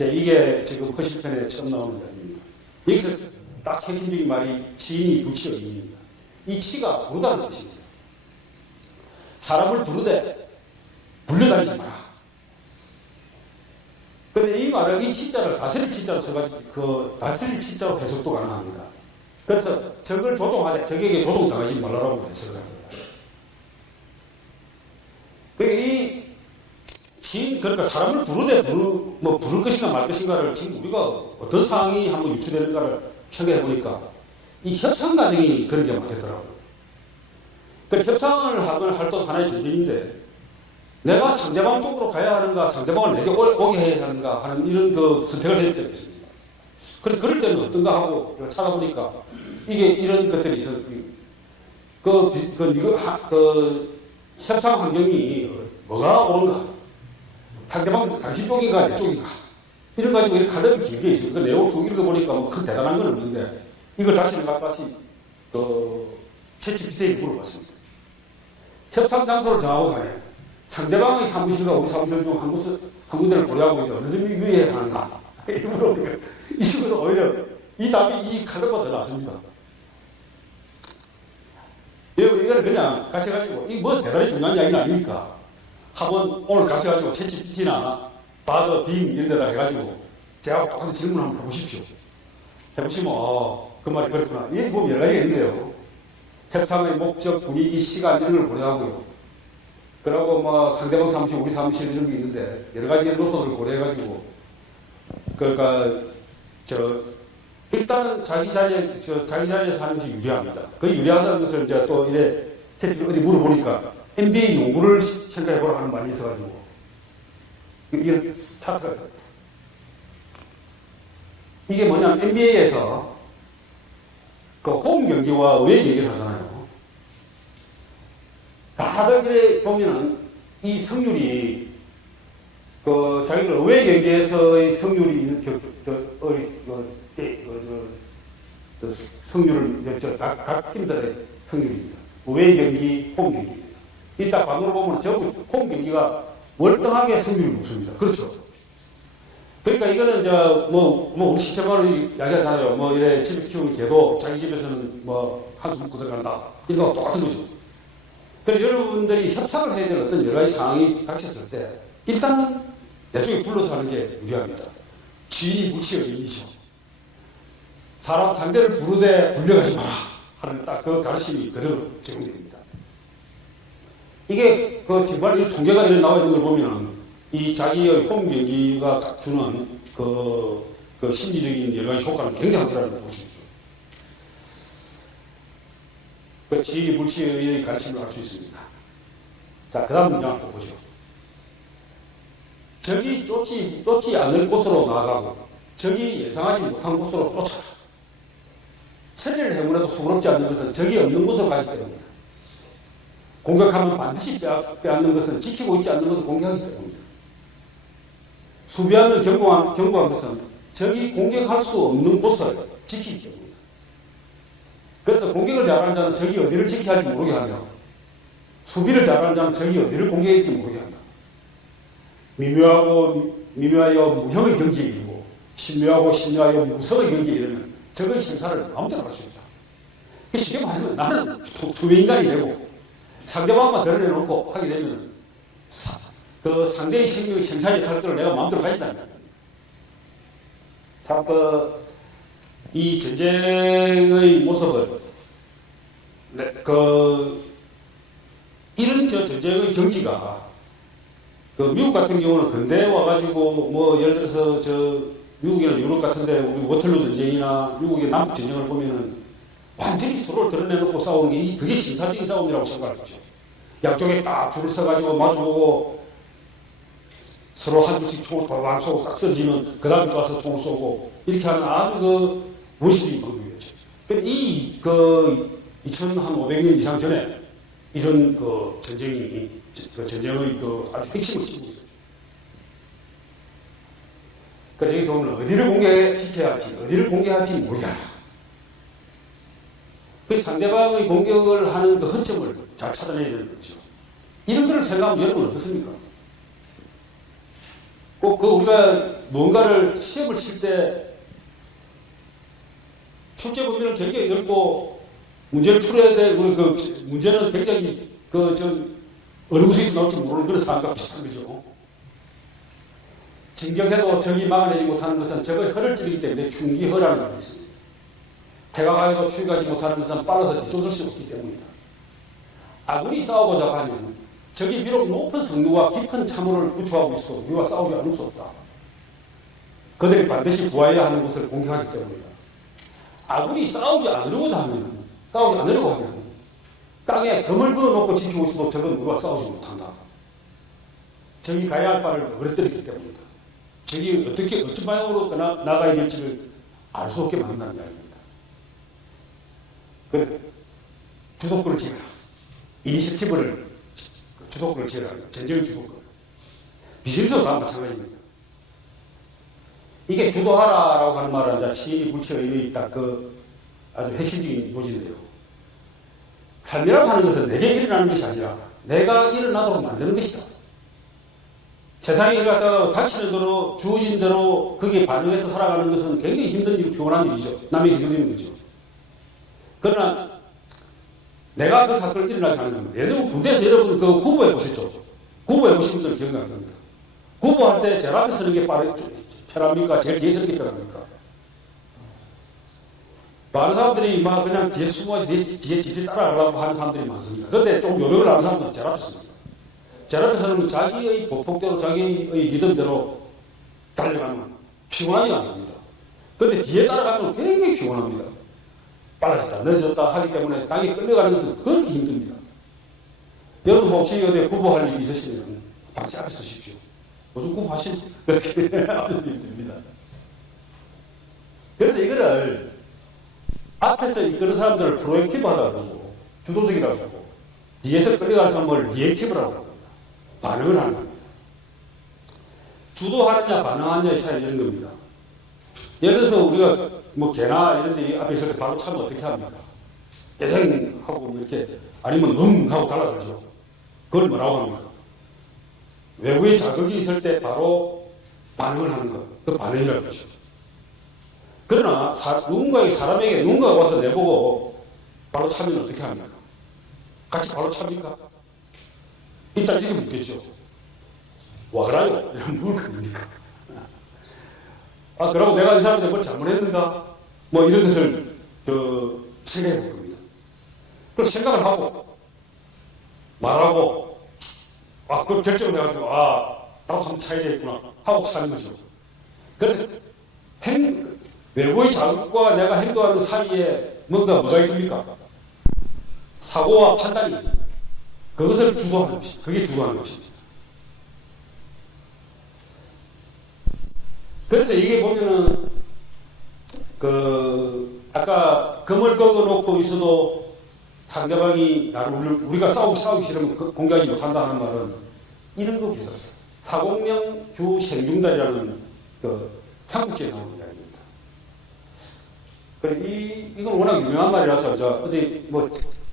이게 지금 허실편에 처음 나오는 이야기입니다. 여기서 딱 핵심적인 말이 치인이 불치의 의미입니다. 이 치가 부르다는 뜻입니다. 사람을 부르되 불려다니지 마라. 근데 이 말을, 이 치자를 다스릴 치자로 써가지고, 다스릴 치자로 해석도 가능합니다. 그래서 적을 조종하되 적에게 조종당하지 말라라고 해석을 합니다. 그러니까 사람을 부를 것인가 말 것인가를 지금 우리가 어떤 상황이 한번 유추되는가를 생각해 보니까 이 협상 과정이 그런 게 많겠더라고요. 협상을 할 또 하나의 전쟁인데 내가 상대방 쪽으로 가야 하는가, 상대방을 내게 오게 해야 하는가 하는 이런 선택을 해야 될 것입니다. 그럴 때는 어떤가 하고 찾아보니까 이게 이런 것들이 있어요. 협상 환경이 뭐가 옳은가? 상대방 당신 쪽인가 내 쪽인가? 이런 가지고 이렇게 갈등이 길게 있어요. 그 내용 쭉 읽어보니까 뭐 큰 대단한 건 없는데 이걸 다시 같이 챗GPT에게 물어봤습니다. 협상 장소를 정하고 가요. 상대방의 사무실과 우리 사무실 중 한 군데를 고려하고 있는데 어느 점이 유의해야 하는가? 이렇게 물어보니까 이 식으로 오히려 이 답이 이 카드보다 더 낫습니다. 이거는 그냥 가셔가지고 이게 뭐 대단히 중요한 이야기는 아니니까 한번 오늘 가셔가지고 챗GPT나 바더 빙 이런 데다 해가지고 제가 똑같은 질문 한번 해보십시오. 해보시면 그 말이 그렇구나. 이게 뭐 여러 가지가 있네요. 협상의 목적, 분위기, 시간 이런 걸 고려하고요. 그러고 뭐 상대방 사무실, 우리 사무실 이런 게 있는데 여러 가지 요소를 고려해가지고 그러니까 일단은 자기 자리에서 하는 것이 유리합니다. 그 유리하다는 것을 이제 또 이래 어디 물어보니까 NBA 농구를 생각해보라 하는 말이 있어가지고 이런 차트가 있어요. 이게 뭐냐면 NBA에서 홈 경기와 어웨이 경기를 하잖아요. 다들 이래 보면은 이 승률이 자기들 어웨이 경기에서의 승률이 승률을 각 팀들의 승률입니다. 어웨이 경기, 홈 경기. 이따 방으로 보면 전부 홈 경기가 월등하게 승률이 높습니다. 그렇죠. 그러니까 이거는 우리 시체마로 이야기하잖아요. 이래 집에 키우는 개도 자기 집에서는 한숨 묻고 들어간다. 이거 똑같은 거죠. 그래서 여러분들이 협상을 해야 될 어떤 여러 가지 상황이 닥쳤을 때 일단은 내 쪽에 불러서 하는 게 유리합니다. 주인이 묻히어 주인이죠. 사람 상대를 부르되 불려가지 마라 하는 딱 그 가르침이 그대로 적용됩니다. 이게 정말 이 통계가 이렇게 나와 있는 걸 보면 이 자기의 홈 경기가 주는 심리적인 여러 가지 효과는 굉장하다는 걸 볼 수 있죠. 지위 불치의 가르침을 할 수 있습니다. 자, 그 다음 문장 한번 보죠. 적이 쫓지 않을 곳으로 나아가고 적이 예상하지 못한 곳으로 쫓아라. 체리를 해물어도 수고롭지 않는 것은 적이 없는 곳으로 가기 때문입니다. 공격하면 반드시 빼앗는 것은 지키고 있지 않는 것을 공격하기 때문입니다. 수비하면 경고한 것은 적이 공격할 수 없는 곳을 지키기 때문입니다. 그래서 공격을 잘하는 자는 적이 어디를 지켜야 할지 모르게 하며 수비를 잘하는 자는 적이 어디를 공격해야 할지 모르게 한다. 미묘하여 무형의 경지에 이르고 신묘하여 무성의 경지에 이르면 적의 심사를 아무데나 할 수 있다. 쉽게 말하면 나는 투명인간이 되고 상대방만 드러내놓고 하게 되면 상대의 생명의 생산의 탈도를 내가 마음대로 가진다는 거야. 참 이 전쟁의 모습을 이런 전쟁의 경지가 미국 같은 경우는 근대에 와가지고 예를 들어서 미국이나 유럽 같은데 우리 워털루 전쟁이나 미국의 남북 전쟁을 보면은 완전히 서로를 드러내놓고 싸우는 게 그게 신사적인 싸움이라고 생각할 거죠. 양쪽에 딱 줄을 서가지고 마주보고 서로 한 줄씩 총을 발방 쏘고 싹 쓰러지면 그 다음에 또 와서 총을 쏘고 이렇게 하는 아주 그 원시적인 방법이었죠. 이 2500년 이상 전에 이런 그 전쟁이 전쟁의 그 아주 핵심을 짚고 있어요. 그래서 여기서 오늘 어디를 공격지켜야 할지 어디를 공격할지 모르겠다. 그 상대방의 공격을 하는 그 허점을 잘 찾아내야 되는 거죠. 이런 거를 생각하면 여러분 어떻습니까? 꼭 우리가 뭔가를 시험을 칠 때 출제 범위는 굉장히 넓고 문제를 풀어야 될 그 문제는 굉장히 어느 곳에서 나올지 모르는 그런 상황과 비슷한 거죠. 진격해도 적이 막아내지 못하는 것은 적의 허를 찌르기 때문에 충기허라는 말이 있습니다. 태가 가해도 추격하지 못하는 것은 빨라서 뒤쫓을 수 없기 때문이다. 아군이 싸우고자 하면 적이 비록 높은 성능과 깊은 참호를 구축하고 있어도 우리와 싸우지 않을 수 없다. 그들이 반드시 구해야 하는 것을 공격하기 때문이다. 아군이 싸우지 않으려고 하면 땅에 금을 그어놓고 지키고 있어도 적은 우리와 싸우지 못한다. 적이 가야 할 바를 어그러뜨렸기 때문이다. 적이 어떤 방향으로 나가야 될지를 알 수 없게 만든다는 이야기입니다. 그래서 주도권을 지어라. 이니시티브를 주도권을 지어라. 전쟁의 주도권. 비즈니스도 다 마찬가지입니다. 이게 주도하라라고 하는 말은 이제 치인이 불치의 의미에 있다. 아주 핵심적인 요지인데요. 삶이라고 하는 것은 내게 일어나는 것이 아니라 내가 일어나도록 만드는 것이다. 세상에 갖다가 닥치는 대로 주어진 대로 거기에 반응해서 살아가는 것은 굉장히 힘든 일, 피곤한 일이죠. 남에게 힘든 거죠. 그러나 내가 그 사건을 일어나게 하는 겁니다. 예를 들면 군대에서 여러분 그 구보해 보셨죠? 구보해 보신 분들 기억날 겁니다. 구보할 때 제일 앞에 서는 게 편합니까? 제일 뒤에 서는 게 편합니까? 많은 사람들이 막 그냥 뒤에 숨어서 뒤에 지지 따라가려고 하는 사람들이 많습니다. 그런데 좀 요령을 아는 사람들은 제일 앞에 섭니다. 제일 앞에 서는 자기의 보폭대로 자기의 리듬대로 달려가면 피곤하지 않습니다. 그런데 뒤에 따라가면 굉장히 피곤합니다. 빨라졌다, 늦어졌다 하기 때문에 땅에 끌려가는 것은 그렇게 힘듭니다. 여러분 혹시 어디 구보할 일이 있으시면 박씨 앞에 서십시오. 무슨 구보하시면 그렇게 앞에서 힘듭니다. 그래서 이거를 앞에서 이끄는 사람들을 프로액티브 하다고 하고 주도적이라고 하고 뒤에서 끌려가는 사람을 리액티브라고 합니다. 반응을 하는 겁니다. 주도하느냐 반응하느냐의 차이는 이런 겁니다. 예를 들어서 우리가 뭐 개나 이런 데 앞에 있을 때 바로 차면 어떻게 합니까? 깨생 하고 이렇게 아니면 하고 달라들죠. 그걸 뭐라고 합니까? 외부의 자극이 있을 때 바로 반응을 하는 것. 그 반응이라고 하죠. 그러나 사람에게 누군가가 와서 내보고 바로 차면 어떻게 합니까? 같이 바로 찹니까? 일단 이렇게 묻겠죠. 와 그라요? 이러면 뭘 겁니까? 그러고 내가 이 사람한테 뭘 잘못했는가? 뭐 이런 것을 생각해 볼 겁니다. 그래서 생각을 하고 말하고 그걸 결정을 해가지고 나도 한번 차야 되겠구나 하고 차는 거죠. 그래서 외부의 자극과 내가 행동하는 사이에 뭐가 있습니까? 사고와 판단이 그것을 주도하는 것입니다. 그게 주도하는 것입니다. 그래서 이게 보면은 아까 금을 꺾어놓고 있어도 상대방이 우리가 싸우기 싫으면 공격하지 못한다는 말은 이런 거 비슷해요. 사공명 규생중달이라는 삼국지에 나오는 이야기입니다. 이건 워낙 유명한 말이라서 어디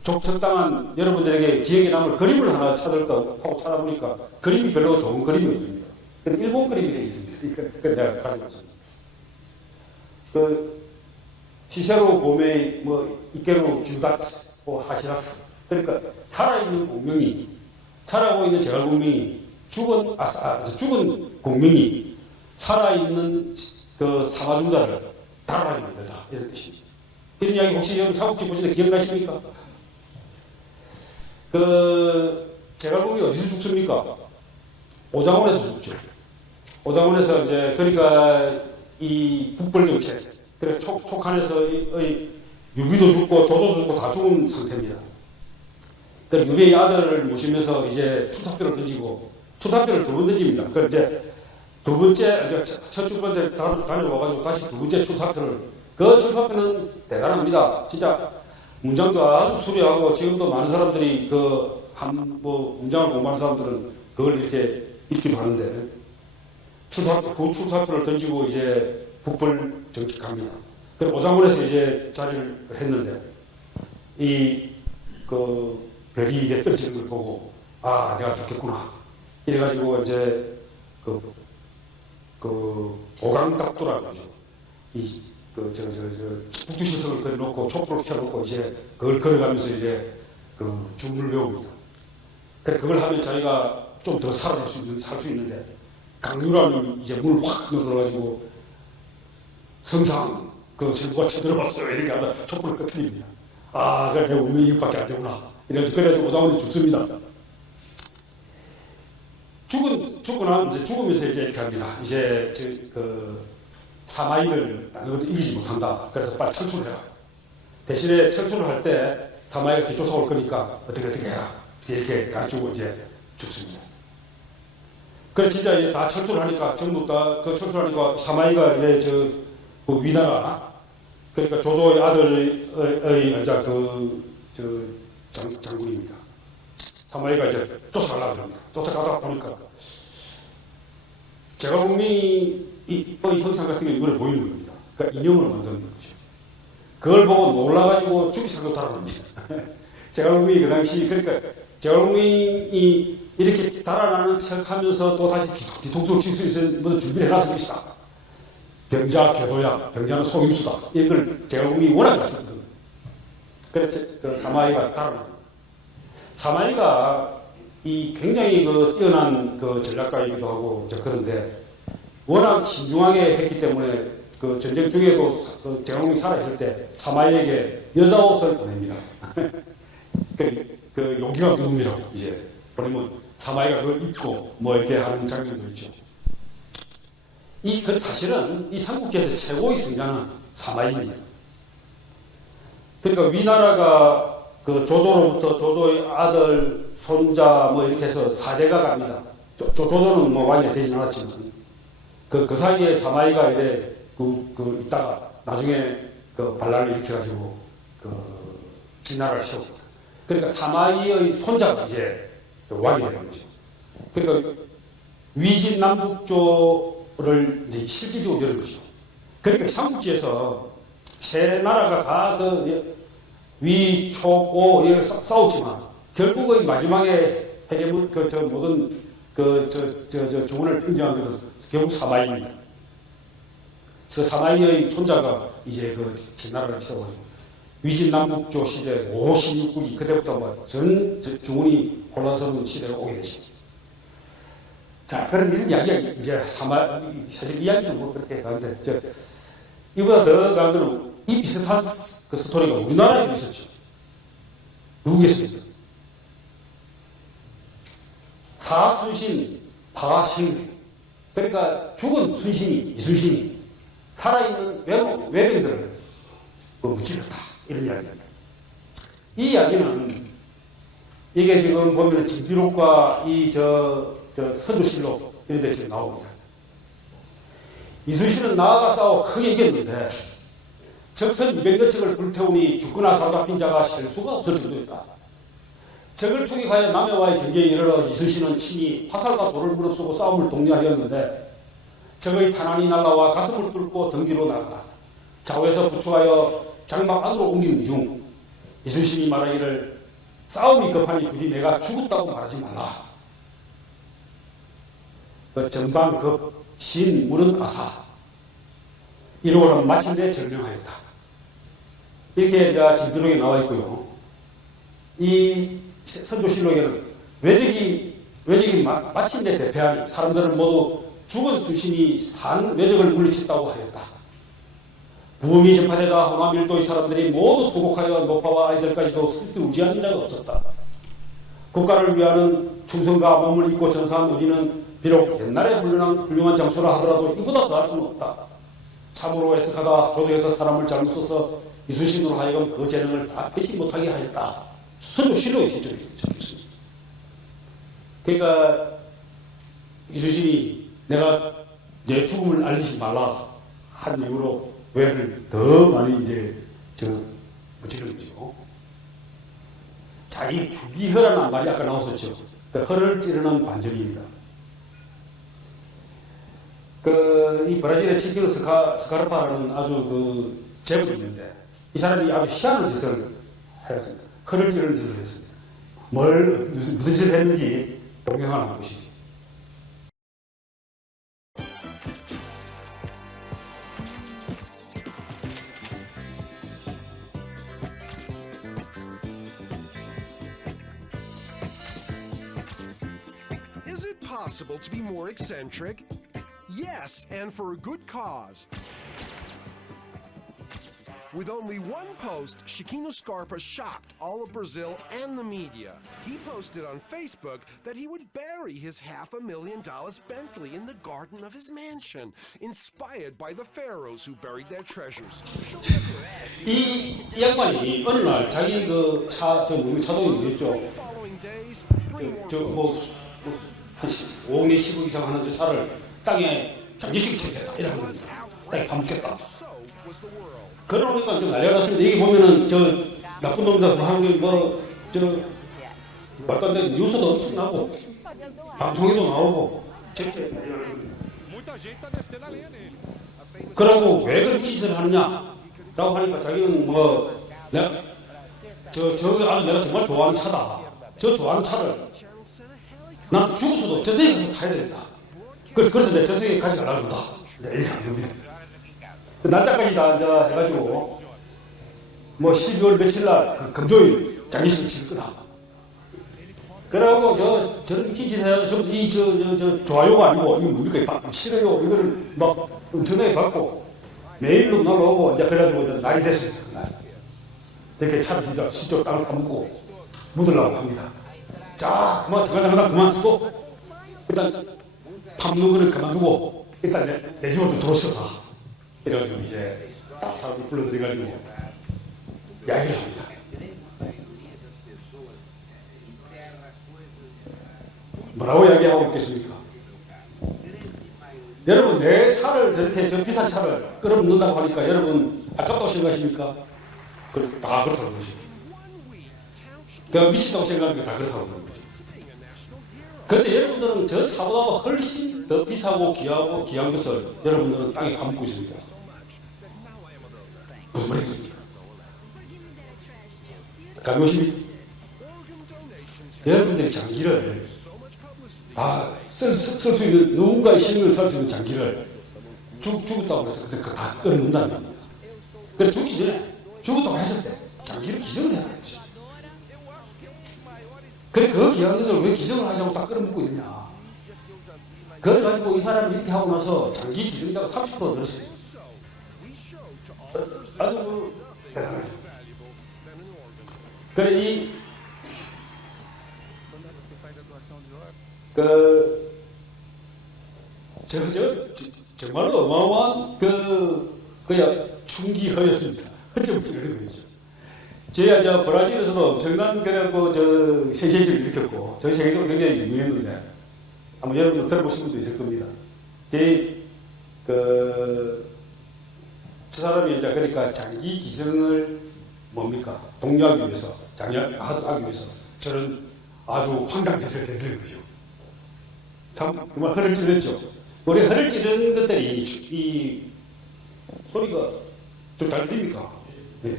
적당한 여러분들에게 기억에 남을 그림을 하나 찾을까 하고 찾아보니까 그림이 별로 좋은 그림이었습니다. 근데 일본 그림이 되어 있습니다. 그걸 내가 가져왔습니다. 시세로 봄에 이케로 주다츠 하시라스. 그러니까 살아있는 공명이 살아가고 있는 제갈공명이 죽은 공명이 살아있는 사마중다를 따라가게 만들다 이런 뜻입니다. 이런 이야기 혹시 여러분 삼국지 보시는데 기억나십니까? 제갈공명이 어디서 죽습니까? 오장원에서 죽죠. 오장원에서 그러니까 이 북벌정책, 그래 촉한에서 유비도 죽고 조조도 죽고 다 죽은 상태입니다. 그 유배의 아들을 모시면서 이제 출사표를 던지고, 출사표를 두 번 던집니다. 그 이제 두 번째, 첫 번째 다녀와가지고 다시 두 번째 출사표를, 그 출사표는 대단합니다. 진짜 문장도 아주 수려하고, 지금도 많은 사람들이 문장을 공부하는 사람들은 그걸 이렇게 읽기도 하는데, 그 출사표를 던지고 이제 북벌 정책합니다. 그리고 오장원에서 이제 자리를 했는데, 별이 이게 떨어지는 걸 보고, 아, 내가 죽겠구나. 이래가지고 이제, 오강답도라고 하죠. 북두실성을 그려놓고 촛불을 켜놓고 이제 그걸 걸어가면서 이제 주문을 외웁니다. 그래, 그걸 하면 자기가 좀 더 살 수 있는데, 강유라는 이제 문을 확 넣어가지고 성상, 정부가 쳐들어봤어요. 이렇게 하다 촛불을 꺼뜨립니다. 아, 그래, 내 운명이 이것밖에 안 되구나. 그래가지고 오장원이 죽습니다. 죽고 이제 죽으면서 이제 이렇게 합니다. 이제, 사마이를 이기지 못한다. 그래서 빨리 철수를 해라. 대신에 철수를 할 때 사마이가 뒤쫓아 올 거니까 어떻게 해라. 이렇게 가르치고 이제 죽습니다. 그래서 진짜 이제 다 철수를 하니까, 전부 다 철수를 하니까 사마이가 이제 위나라, 그러니까 조조의 아들의 장군입니다. 사마이가 이제 쫓아가려고 합니다. 쫓아가다 보니까 제갈공명의 형상 같은 게 이번에 보이는 겁니다. 그러니까 인형으로 만드는 거죠. 그걸 보고 놀라가지고 죽이살도 달아납니다. 제갈공명이 그 당시, 그러니까 제갈공명이 이렇게 달아나는 척 하면서 또 다시 뒤통수를 칠 수 있는 모든 준비를 해놨을 것이다. 병자 궤도야, 병자는 속임수다. 이걸 제갈공명이 워낙 잘했거든요. 그래서 사마이가 달아납니다. 사마이가 굉장히 뛰어난 전략가이기도 하고, 그런데 워낙 신중하게 했기 때문에 전쟁 중에도 제갈공명이 살아있을 때 사마이에게 여자 옷을 보냅니다. 용기가 누움이라고 이제 보내면 사마이가 그걸 입고 이렇게 하는 장면도 있죠. 사실은 이 삼국지에서 최고의 승자는 사마이입니다. 그러니까 위나라가 조조로부터 조조의 아들, 손자 이렇게 해서 4대가 갑니다. 조조는 왕이 되진 않았지만 그 사이에 사마이가 이래 있다가 나중에 반란을 일으켜가지고 진나라를 세웁니다. 그러니까 사마이의 손자가 이제 왕이 되는 거죠. 그러니까 위진 남북조를 이제 실질적으로 열은 거죠. 그러니까 삼국지에서 세 나라가 다 위, 초, 오 이렇게 싸우지만 결국의 마지막에 해계문 모든 주문을 평정한 것은 결국 사마이입니다. 사마이의 손자가 이제 진나라를 세워가지고 위진 남북조 시대 56국이 그때부터 전 중원이 혼란스러운 시대가 오게 되죠. 자, 그런 이런 이야기가 이제 사실 이야기는 그렇게 가는데, 이보다 더 가는 거는 이 비슷한 스토리가 우리나라에도 있었죠. 누구겠습니까? 사순신, 파신. 그러니까 죽은 순신이, 이순신이 살아있는 외병들을 무찌렀다. 이런 이야기입니다. 이 이야기는 이게 지금 보면 진비록과 선조실록 이런 데 지금 나옵니다. 이순신은 나아가 싸워 크게 이겼는데 적선 200여 척을 불태우니 죽거나 사로잡힌 자가 셀 수가 없을 정도였다. 적을 추격하여 남해와의 경계에 이르러 이순신은 친히 화살과 돌을 무릅쓰고 싸움을 독려하였는데 적의 탄환이 날라와 가슴을 뚫고 등뒤로 나가 좌우에서 부추하여 장막 안으로 옮기는 중 이순신이 말하기를 싸움이 급하니 부디 내가 죽었다고 말하지 말라. 전방급 신 물은 아사 이로는 마침내 절명하였다. 이렇게 진비록에 나와 있고요. 이 선조실록에는 외적이 마침내 대패하니 사람들은 모두 죽은 순신이 산 외적을 물리쳤다고 하였다. 부음이 전파되다 호남일도의 사람들이 모두 투복하여 노파와 아이들까지도 슬피 우지하는 자가 없었다. 국가를 위하는 충성과 몸을 입고 전사한 우리는 비록 옛날에 훌륭한 장소라 하더라도 이보다 더할 수는 없다. 참으로 애석하다. 조정에서 사람을 잘못 써서 이순신으로 하여금 그 재능을 다 빼지 못하게 하였다. 서로 실로에 기점이 있습니다. 그러니까 이순신이 내가 내 죽음을 알리지 말라 한 이후로 외를 더 많이 이제 묻히는 거죠. 자, 이 주기허라는 말이 아까 나왔었죠. 그 허를 찌르는 반전입니다. 이 브라질의 치키노 스카르파라는 아주 제부도 있는데 이 사람이 아주 희한한 짓을 하였습니다. 허를 찌르는 짓을 했습니다. 무슨 짓을 했는지 동영상 한번 보시죠. Is it possible to be more eccentric? Yes, and for a good cause. With only one post, Chiquinho Scarpa shocked all of Brazil and the media. He posted on Facebook that he would bury his $500,000 Bentley in the garden of his mansion, inspired by the pharaohs who buried their treasures. 이 양반이 어느 날 자기 차동이 있죠. 한 5억 내 10억 이상 하는 저 차를 땅에 장기식 채겠다 이라는 겁니다. 땅에 파묻겠다. 그러니까 좀 난리가 났습니다. 여기 보면은 나쁜 놈들 하는 말도 안 되는 뉴스도 엄청 나오고 방송에도 나오고 절대 난리가 나는 겁니다. 그러고 왜 그렇게 짓을 하느냐 라고 하니까 자기는 내가 정말 좋아하는 차다. 저 좋아하는 차를 난 죽어서도 저 세계에 가서 타야 된다. 그래서 내가 저 세계에 가져가려고 한다. 이렇게 하는 겁니다. 날짜까지 다 해가지고 12월 며칠 날 금요일 장례식을 치를 거다. 그러고 저런 짓해서 좋아요가 아니고 이거 뭡니까 싫어요 이거를 막 엄청나게 받고 메일로 날라오고 이제 그래가지고 날이 됐어요. 그날 이렇게 차를 진짜 실제로 땅을 파묻고 묻으려고 합니다. 자, 그만 쓰고 일단 파묻는 거는 그만두고 일단 내 집으로 들어오셔라. 이래가지고 이제 다 사람들 불러들여가지고 이야기를 합니다. 뭐라고 이야기하고 있겠습니까? 여러분 내 차를 저렇게 저 비싼 차를 끌어놓는다고 하니까 여러분 아깝다고 생각하십니까? 다 그렇다는 거죠. 그냥 미친다고 생각하니까 다 그렇다고 하는 거죠. 그런데 여러분들은 저 차보다 훨씬 더 비싸고 귀한 것을 여러분들은 땅에 파묻고 있습니다. 무슨 말이겠습니까? 가보십니까? 여러분들이 장기를 쓸 수 있는 누군가의 생명을 살 수 있는 장기를 죽었다고 해서 그때 다 끊는다는 겁니다. 그래서 죽기 전에 죽었다고 했을 때 장기를 기증을 해야 되는 것이죠. 그래 그 귀한 것을 왜 기증을 하지 않고 다 끌어먹고 있느냐. 그래가지고 이 사람이 이렇게 하고 나서 장기 기증이라고 30% 늘었어요. 아주 대단하죠. 그래 정말로 어마어마한 그냥 충기허였습니다. 헛점을 이런 거죠. 제가 브라질에서도 엄청난 센세이션을 일으켰고 저희 세계적으로 굉장히 유명했는데 아마 여러분들 들어보신 분도 있을 겁니다. 저 사람이 이제 그러니까 장기 기증을 독려하기 위해서 장려하기 위해서 저는 아주 황당짓을 저지른 거죠. 정말 허를 찔렀죠. 우리 허를 찌르는 것들이 이 소리가 좀 잘 들립니까? 네.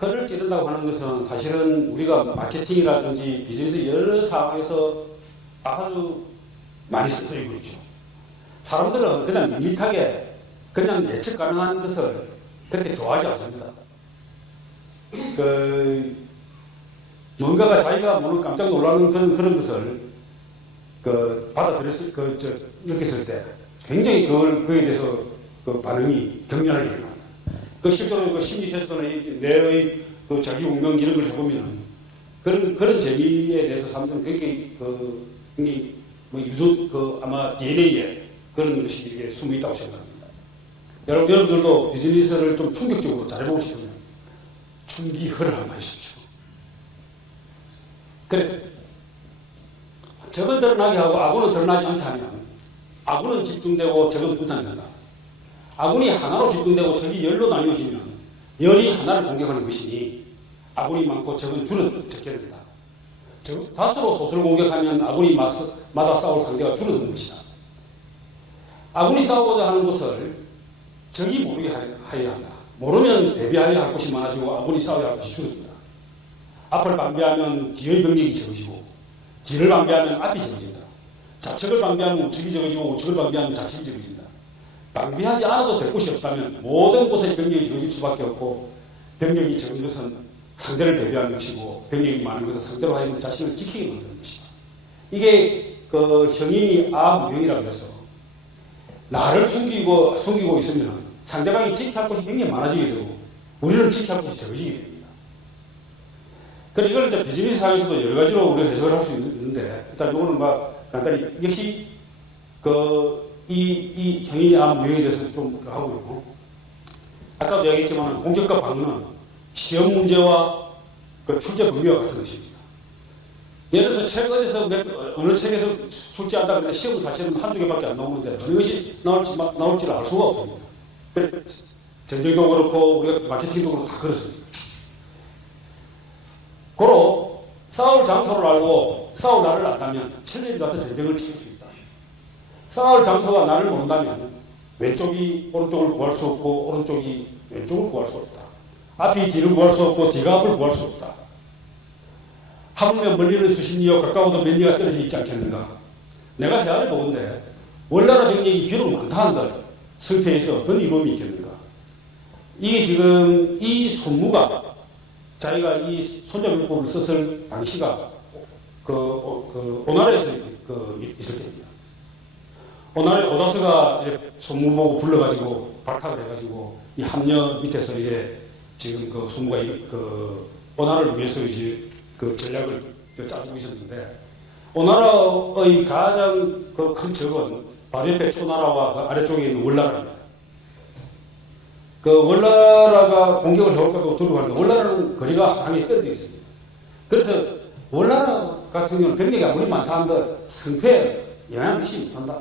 허를 찌른다고 하는 것은 사실은 우리가 마케팅이라든지 비즈니스 여러 상황에서 아주 많이 쓰이고 있죠. 사람들은 그냥 밋밋하게 그냥 예측 가능한 것을 그렇게 좋아하지 않습니다. 뭔가가 자기가 모르는 깜짝 놀라는 그런 것을 느꼈을 때 굉장히 그거에 대해서 반응이 격렬하게 일어납니다. 실제로 심리 테스트나 뇌의 자기 운명 이런 걸 해보면 그런 재미에 대해서 사람들은 굉장히 아마 DNA에 그런 것이 이렇게 숨어 있다고 생각합니다. 여러분들도 비즈니스를 좀 충격적으로 잘해보고 싶으면 순기 허락을 하십시오. 그래, 적은 드러나게 하고 아군은 드러나지 않게 하면 아군은 집중되고 적은 분산된다. 아군이 하나로 집중되고 적이 열로 나뉘어지면 열이 하나를 공격하는 것이니 아군이 많고 적은 적게 된다. 다수로 소수를 공격하면 아군이 마다 싸울 상대가 줄어드는 것이다. 아군이 싸우고자 하는 것을 적이 모르게 하여야 한다. 모르면 대비하여야 할 것이 많아지고 아군이 싸워야 할 것이 줄어든다. 앞을 방비하면 뒤의 병력이 적어지고 뒤를 방비하면 앞이 적어진다. 좌측을 방비하면 우측이 적어지고 우측을 방비하면 좌측이 적어진다. 방비하지 않아도 될 곳이 없다면 모든 곳에 병력이 적어질 수밖에 없고 병력이 적은 것은 상대를 대비하는 것이고 병력이 많은 것은 상대로 하여금 자신을 지키게 만드는 것이다. 이게 그 형인이 아무형이라고 해서 나를 숨기고 있으면 상대방이 지켜야 할 것이 굉장히 많아지게 되고 우리는 지켜야 할 것이 적어지게 됩니다. 그래 이걸 이제 비즈니스 상에서도 여러 가지로 우리가 해석을 할 수 있는데 일단 이거는 간단히 역시 이 형인이 아무형에 대해서 좀 하고요. 아까도 얘기했지만 공격과 방어는 시험 문제와 그 출제 범위와 같은 것입니다. 예를 들어서 책 어디서 어느 책에서 출제한다 그러면 시험 자체는 한두 개밖에 안 나오는데 어느 것이 나올지를 알 수가 없습니다. 그래 전쟁도 그렇고 우리가 마케팅도 그렇고 다 그렇습니다. 고로 싸울 장소를 알고 싸울 날을 안다면 천리에 가서 전쟁을 치를 수 있다. 싸울 장소가 나를 모른다면 왼쪽이 오른쪽을 구할 수 없고 오른쪽이 왼쪽을 구할 수 없다. 앞이 뒤를 구할 수 없고 뒤가 앞을 구할 수 없다. 하물며 멀리는 수십리요 가까워도 몇 리가 떨어져 있지 않겠는가. 내가 헤아려 보건대 월나라 병력이 비록 많다 한들 성패에서 어떤 이름이 있겠는가. 이게 지금 이 손무가 자기가 이 손자병법을 썼을 당시가 오나라에서 있을 때입니다. 오나라에 오다스가 손무 보고 불러가지고 발탁을 해가지고 이 함녀 밑에서 이제 지금 그 손무가 오나라를 위해서 이제 그 전략을 짜주고 있었는데 오나라의 가장 큰 적은 바로 옆에 초나라와 그 아래쪽에 있는 월나라입니다. 그 월나라가 공격을 해올까도 두려워하는데 월나라는 거리가 상당히 떨어져 있습니다. 그래서 월나라 같은 경우는 병력이 아무리 많다 한들 승패에 영향을 미치지 못한다.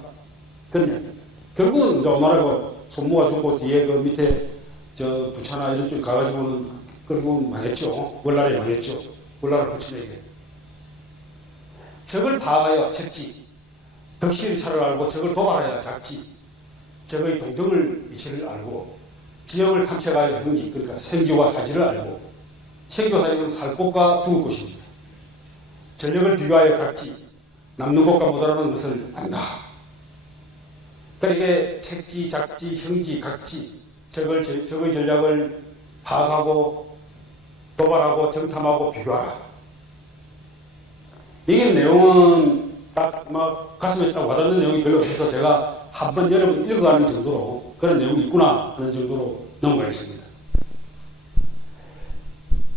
그런 이야기입니다. 결국은 이제 오나라가 손무가 죽고 뒤에 그 밑에 저 부차나 이런 쪽 가가지고는 그리고 망했죠. 월나라에 망했죠. 월나라 부친에게. 적을 파하여 책지. 덕실의 차를 알고 적을 도발하여 작지. 적의 동정을 위치를 알고 지역을 탐색하여 형기. 그러니까 생기와 사지를 알고 생기와 사지는 살 곳과 죽을 곳입니다. 전력을 비교하여 각지. 남는 곳과 모자라는 것을 안다. 그러니까 이게 책지, 작지, 형지, 각지. 적의 전략을 파악하고 도발하고 정탐하고 비교하라. 이게 내용은 딱 막 가슴에 딱 와닿는 내용이 별로 없어서 제가 한번 여러분 읽어가는 정도로 그런 내용이 있구나 하는 정도로 넘어가겠습니다.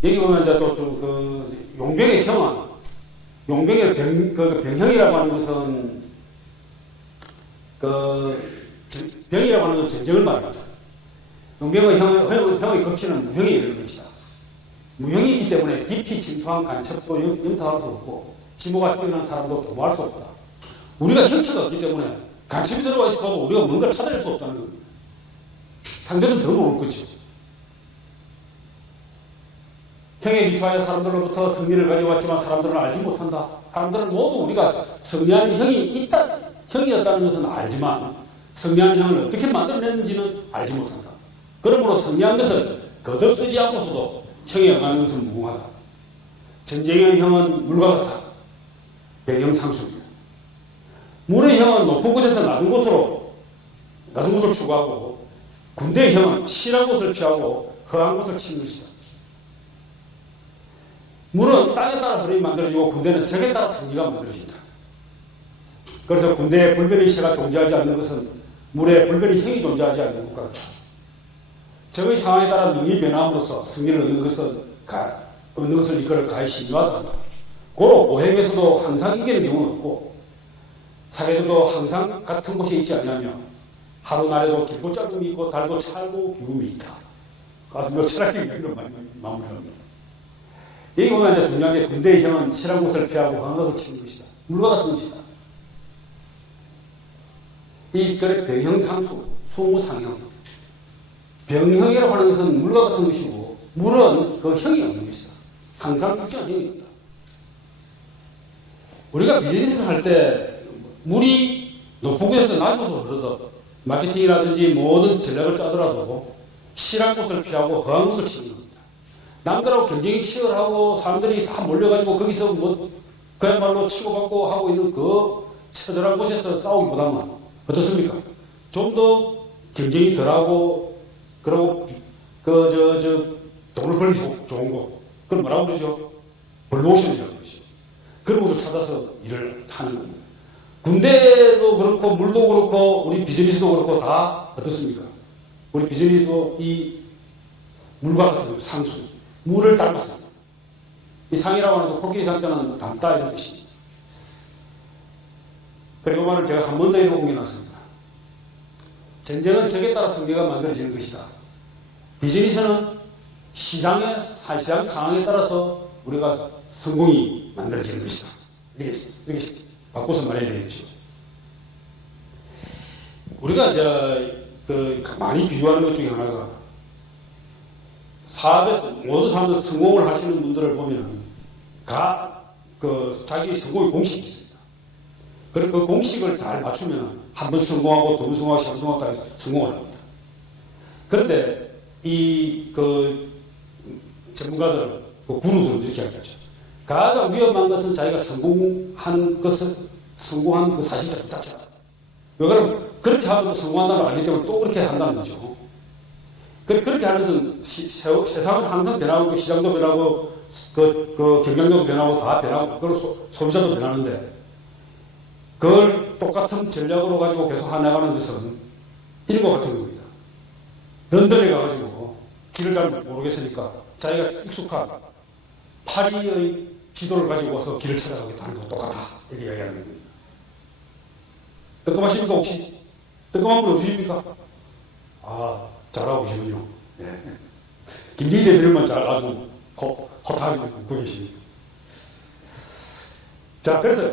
여기 보면 이제 또 좀 용병의 형은 용병의 병형이라고 하는 것은 병이라고 하는 건 전쟁을 말합니다. 용병의 형의 극치는 무형에 이르는 것이다. 무형이기 때문에 깊이 침투한 간첩도 염탐할 수 없고 지모가 뛰어난 사람도 도모할 수 없다. 우리가 형체가 없기 때문에 간첩이 들어와 있어도 우리가 뭔가를 찾아낼 수 없다는 겁니다. 상대는 더 모를 거죠. 형에 기초하여 사람들로부터 승리를 가져왔지만 사람들은 알지 못한다. 사람들은 모두 우리가 승리하는 형이 있다. 형이었다는 것은 알지만 승리하는 형을 어떻게 만들어냈는지는 알지 못한다. 그러므로 승리한 것을 거듭쓰지 않고서도 형에 응하는 것은 무궁하다. 전쟁의 형은 물과 같다. 백영상수입니다. 물의 형은 높은 곳에서 낮은 곳을 추구하고 군대의 형은 실한 곳을 피하고 허한 곳을 치는 것이다. 물은 땅에 따라 흐름이 만들어지고 군대는 적에 따라 승리가 만들어진다. 그래서 군대에 불변의 시가 존재하지 않는 것은 물에 불변의 형이 존재하지 않는 것과 같다. 적의 상황에 따라 능이 변함으로써 승리를 얻는 것을 이끌어 가히 신유하다. 고로 오행에서도 항상 이기는 경우는 없고 사계에서도 항상 같은 곳에 있지 않냐며 하루 날에도 길고 짧음이 있고 달도 찰고 기움이 있다. 아주 뭐 철학적인 이야기로 마무리합니다. 여기 보면 이제 중요한 게 군대의 형은 실한 곳을 피하고 강한 것을 치는 것이다. 물과 같은 것이다. 이 그래 병형상수, 수무상형. 병형이라고 하는 것은 물과 같은 것이고 물은 그 형이 없는 것이다. 항상 일정한 형이 없다. 우리가 비즈니스를 할 때 물이 높은 곳에서 낮은 곳으로 흐르듯 마케팅이라든지 모든 전략을 짜더라도 실한 곳을 피하고 거한 곳을 치는 겁니다. 남들하고 경쟁이 치열하고 사람들이 다 몰려가지고 거기서 뭐 그야말로 치고받고 하고 있는 그 처절한 곳에서 싸우기보다는 어떻습니까? 좀 더 경쟁이 덜하고 그리고 돈을 벌기 좋은 곳 그걸 뭐라고 그러죠? 블루오션이라고 그러죠. 그런 곳을 찾아서 일을 하는 겁니다. 군대도 그렇고 물도 그렇고 우리 비즈니스도 그렇고 다 어떻습니까? 우리 비즈니스도 이 물과 같은 상수 물을 닮았습니다. 이 상이라고 하면서 코끼리 상자는 닮다 이런 뜻입니다. 그리고 말을 제가 한 번 더 이렇게 옮겨놨습니다. 전쟁은 적에 따라 승리가 만들어지는 것이다. 비즈니스는 시장 상황에 따라서 우리가 성공이 만들어지는 것이다. 이렇게 바꿔서 말해야 되겠죠. 우리가 많이 비유하는 것 중에 하나가 사업에서 모든 사람들 성공을 하시는 분들을 보면 자기 성공의 공식이 있습니다. 그리고 그 공식을 잘 맞추면 한 번 성공하고 두 번 성공하고 세 번 성공하고 성공을 합니다. 그런데 전문가들은 구루들은 이렇게 하겠죠. 가장 위험한 것은 자기가 성공한 그 사실 자체다. 왜 그러면 그렇게 하면 성공한다는 걸 알기 때문에 또 그렇게 한다는 거죠. 그렇게 하는 것은 세상은 항상 변하고 시장도 변하고 경쟁도 변하고 다 변하고 그리고 소비자도 변하는데 그걸 똑같은 전략으로 가지고 계속 해나가는 것은 이런 것 같은 겁니다. 런던에 가가지고 길을 잘 모르겠으니까 자기가 익숙한 파리의 지도를 가지고 와서 길을 찾아가겠다는 거 똑같다. 이렇게 이야기하는 겁니다. 뜨끔하십니까 혹시? 뜨끔한 분 없으십니까? 잘하고 계시군요. 네. 김기희 대표님만 잘 아주 허탈하게 웃고 계십니다. 자, 그래서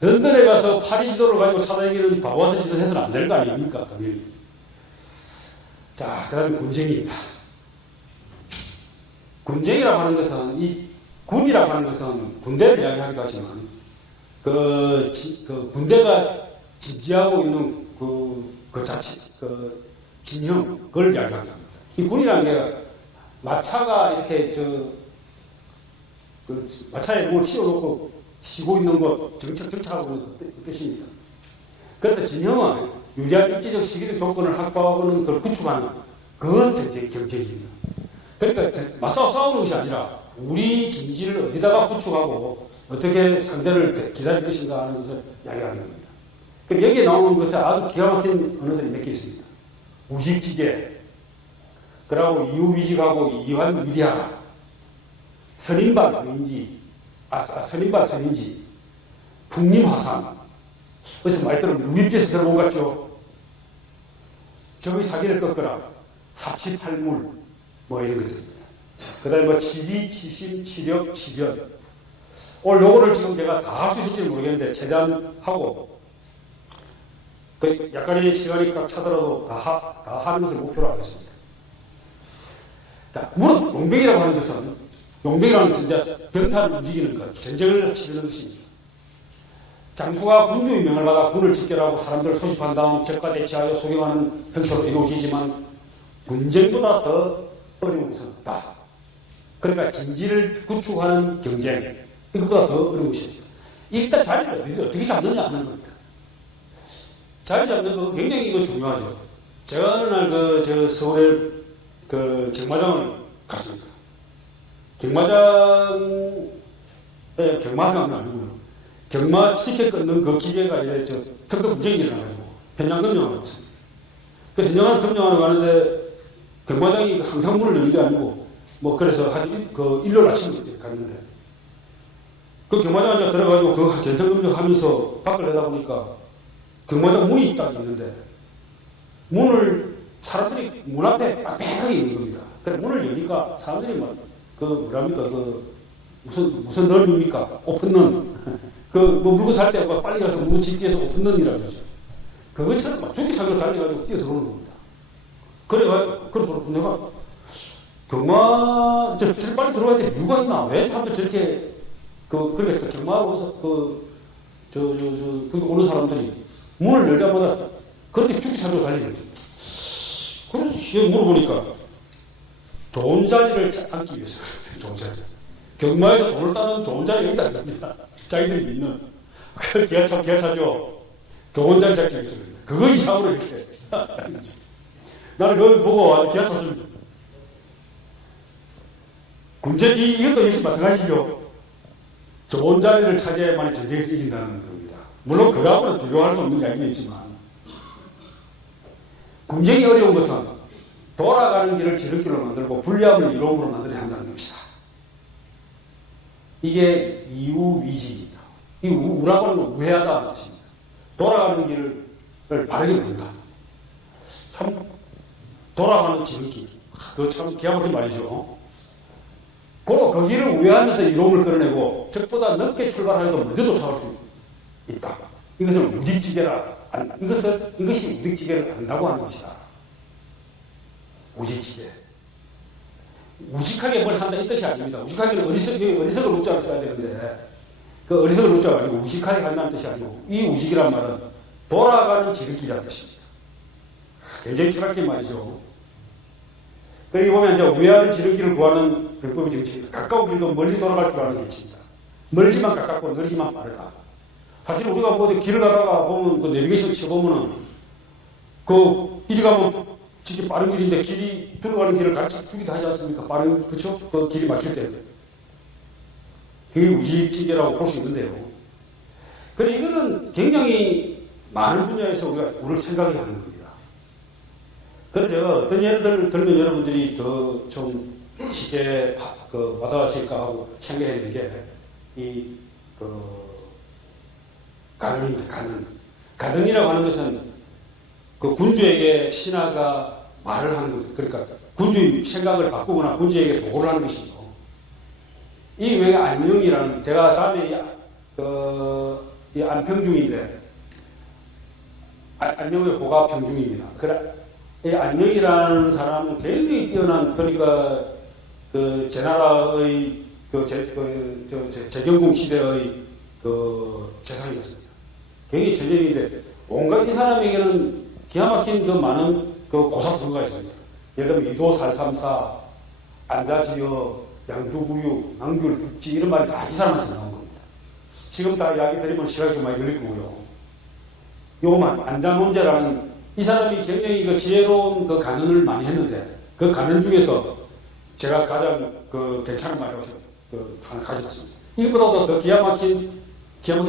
런던에 가서 파리 지도를 가지고 찾아다니는 바보 같은 짓을 해서는 안 될 거 아닙니까? 당연히. 자, 그 다음에 군쟁입니다. 군쟁이라고 하는 것은 군이라고 하는 것은 군대를 이야기하기도 하지만 군대가 지지하고 있는 그 자체 진영 그걸 이야기합니다. 이 군이라는 게 마차가 이렇게 마차에 뭘 씌워놓고 쉬고 있는 것 정착하고 있는 그 뜻입니다. 그래서 진영은 유리한 입지적 시기적 조건을 확보하고는 그걸 구축하는 그것은 경쟁입니다. 그러니까 맞싸우는 것이 아니라 우리 진지를 어디다가 구축하고 어떻게 상대를 기다릴 것인가 하는 것을 이야기하는 겁니다. 그럼 여기에 나오는 것에 아주 기가 막힌 언어들이 몇 개 있습니다. 우식지계, 그리고 이유위직하고 이환미리하라, 선임발 선임지, 풍림화산, 어디서 많이 들어본 루입지에서 들어본 것 같죠? 적의 사기를 꺾어라, 사치팔물, 뭐 이런 것들입니다. 그 다음에 치리, 치심, 치력, 치변. 오늘 요거를 지금 제가 다 할 수 있을지 모르겠는데, 최대한 하고, 약간의 시간이 꽉 차더라도 다 하는 것을 목표로 하겠습니다. 자, 물론, 용병이라고 하는 것은, 용병이라는 것은 병사를 움직이는 것, 전쟁을 치르는 것입니다. 장수가 군주의 명을 받아 군을 집결하고 사람들을 소집한 다음 적과 대치하여 소경하는 형태로 이루어지지만, 군쟁보다 더 어려운 것은 없다. 그러니까 진지를 구축하는 경쟁, 이것보다 더 어려운 것입니다. 일단 자리를 어떻게 잡느냐 하는 겁니다. 자리 잡는 거 굉장히 이거 중요하죠. 제가 어느 날 서울에 경마장을 갔습니다. 경마장은 아니고요. 경마 티켓 끊는 그 기계가 이제 특급 분쟁이 일어나가지고 현장검정하러 갔습니다. 그 현장검정하러 가는데 경마장이 항상 문을 여는 게 아니고 그래서 일요일 아침에 갔는데 그 경마장에 들어가지고 그 현장검정 하면서 밖을 내다보니까 경마장 문이 딱 있는데 문을 사람들이 문 앞에 빽빽하게 있는 겁니다. 그래, 문을 여니까 사람들이 막, 뭐랍니까, 무슨 넌입니까? 오픈넌. 뭐 물건 살 때 빨리 가서 문 집기해서 오픈넌이라고 그러죠. 그것처럼 막 죽기 살기로 달려가지고 뛰어 들어오는 겁니다. 그래가지고, 내가, 경마, 저렇게 빨리 들어와야 될 이유가 있나? 왜 사람들 저렇게, 그러니까 경마하고 오서, 거기 오는 사람들이 문을 열자마자 그렇게 죽기 살기로 달리는 거죠. 그래서 물어보니까, 좋은 자리를 앉기 위해서, 좋은 자리. 경마에서 돈을 따는 좋은 자리가 있다는 겁니다. 자기들이 믿는. 기아사죠. 좋은 자리 잡기 위해서. 그거 이상으로 이렇게. 나는 그걸 보고 아주 기아 샀습니다. 이것도 역시 마찬가지죠. 좋은 자리를 차지해야만이 전쟁에서 이긴다는 겁니다. 물론 그거하고는 비교할 수 없는 이야기겠지만, 군쟁이 어려운 것은 돌아가는 길을 지름길로 만들고 불리함을 이로움으로 만들어야 한다는 것이다. 이게 이우위지입니다. 이 우라고는 우회하다는 뜻입니다. 돌아가는 길을 바르게 만든다. 참 돌아가는 지름길. 그거 참 기가 막힌 말이죠. 바로 그 길을 우회하면서 이로움을 끌어내고 적보다 늦게 출발하여도 먼저 도착할 수 있다. 이것을 우직지계라. 이것이 우직지계를 안다고 하는 것이다. 우직지계. 우직하게 뭘 한다 이 뜻이 아닙니다. 우직하게는 어리석을 우자로 써야 되는데 그 어리석을 우자가 아니고 우직하게 간다는 뜻이 아니고 이 우직이란 말은 돌아가는 지름길이라는 뜻입니다. 굉장히 철학적인 말이죠. 그리고 보면 이제 우회하는 지름길을 구하는 불법의 정치입니다. 가까운 길도 멀리 돌아갈 줄 아는 길입니다. 멀지만 가깝고 느리지만 빠르다. 사실 우리가 뭐 길을 가다가 보면 그 내비게이션 쳐보면은 이리 가면 진짜 빠른 길인데 들어가는 길을 같이 주기도 하지 않습니까? 그쵸? 그 길이 막힐 때. 그게 우직지계라고 볼 수 있는데요. 그래, 이거는 굉장히 많은 분야에서 우리를 생각해야 하는 겁니다. 그래서 제가 어떤 예를 들면 여러분들이 더 좀 쉽게 와닿으실까 하고 생각했는 게, 가능입니다. 가능이라고 하는 것은 그 군주에게 신하가 말을 하는 것, 그러니까 군주의 생각을 바꾸거나 군주에게 보고를 하는 것이죠. 이 외에 안녕이라는, 제가 다음에 이 안평중인데, 안녕의 호가 평중입니다. 이 안녕이라는 사람은 굉장히 뛰어난, 그러니까 제 나라의 제경공 시대의 재상이었습니다. 굉장히 전쟁인데, 온갖 이 사람에게는 기가 막힌 많은 고사성어가 있습니다. 예를 들면 이도살삼사, 안자지어, 양두구유, 낭귤, 북지 이런 말이 다 이 사람한테 나온 겁니다. 지금 다 이야기 드리면 시간이 좀 많이 걸릴 거고요. 요만 안자문제라는 이 사람이 굉장히 지혜로운 간언을 많이 했는데 그 간언 중에서 제가 가장 괜찮은 말이라고 하나 가져왔습니다. 이것보다도 더 기가 막힌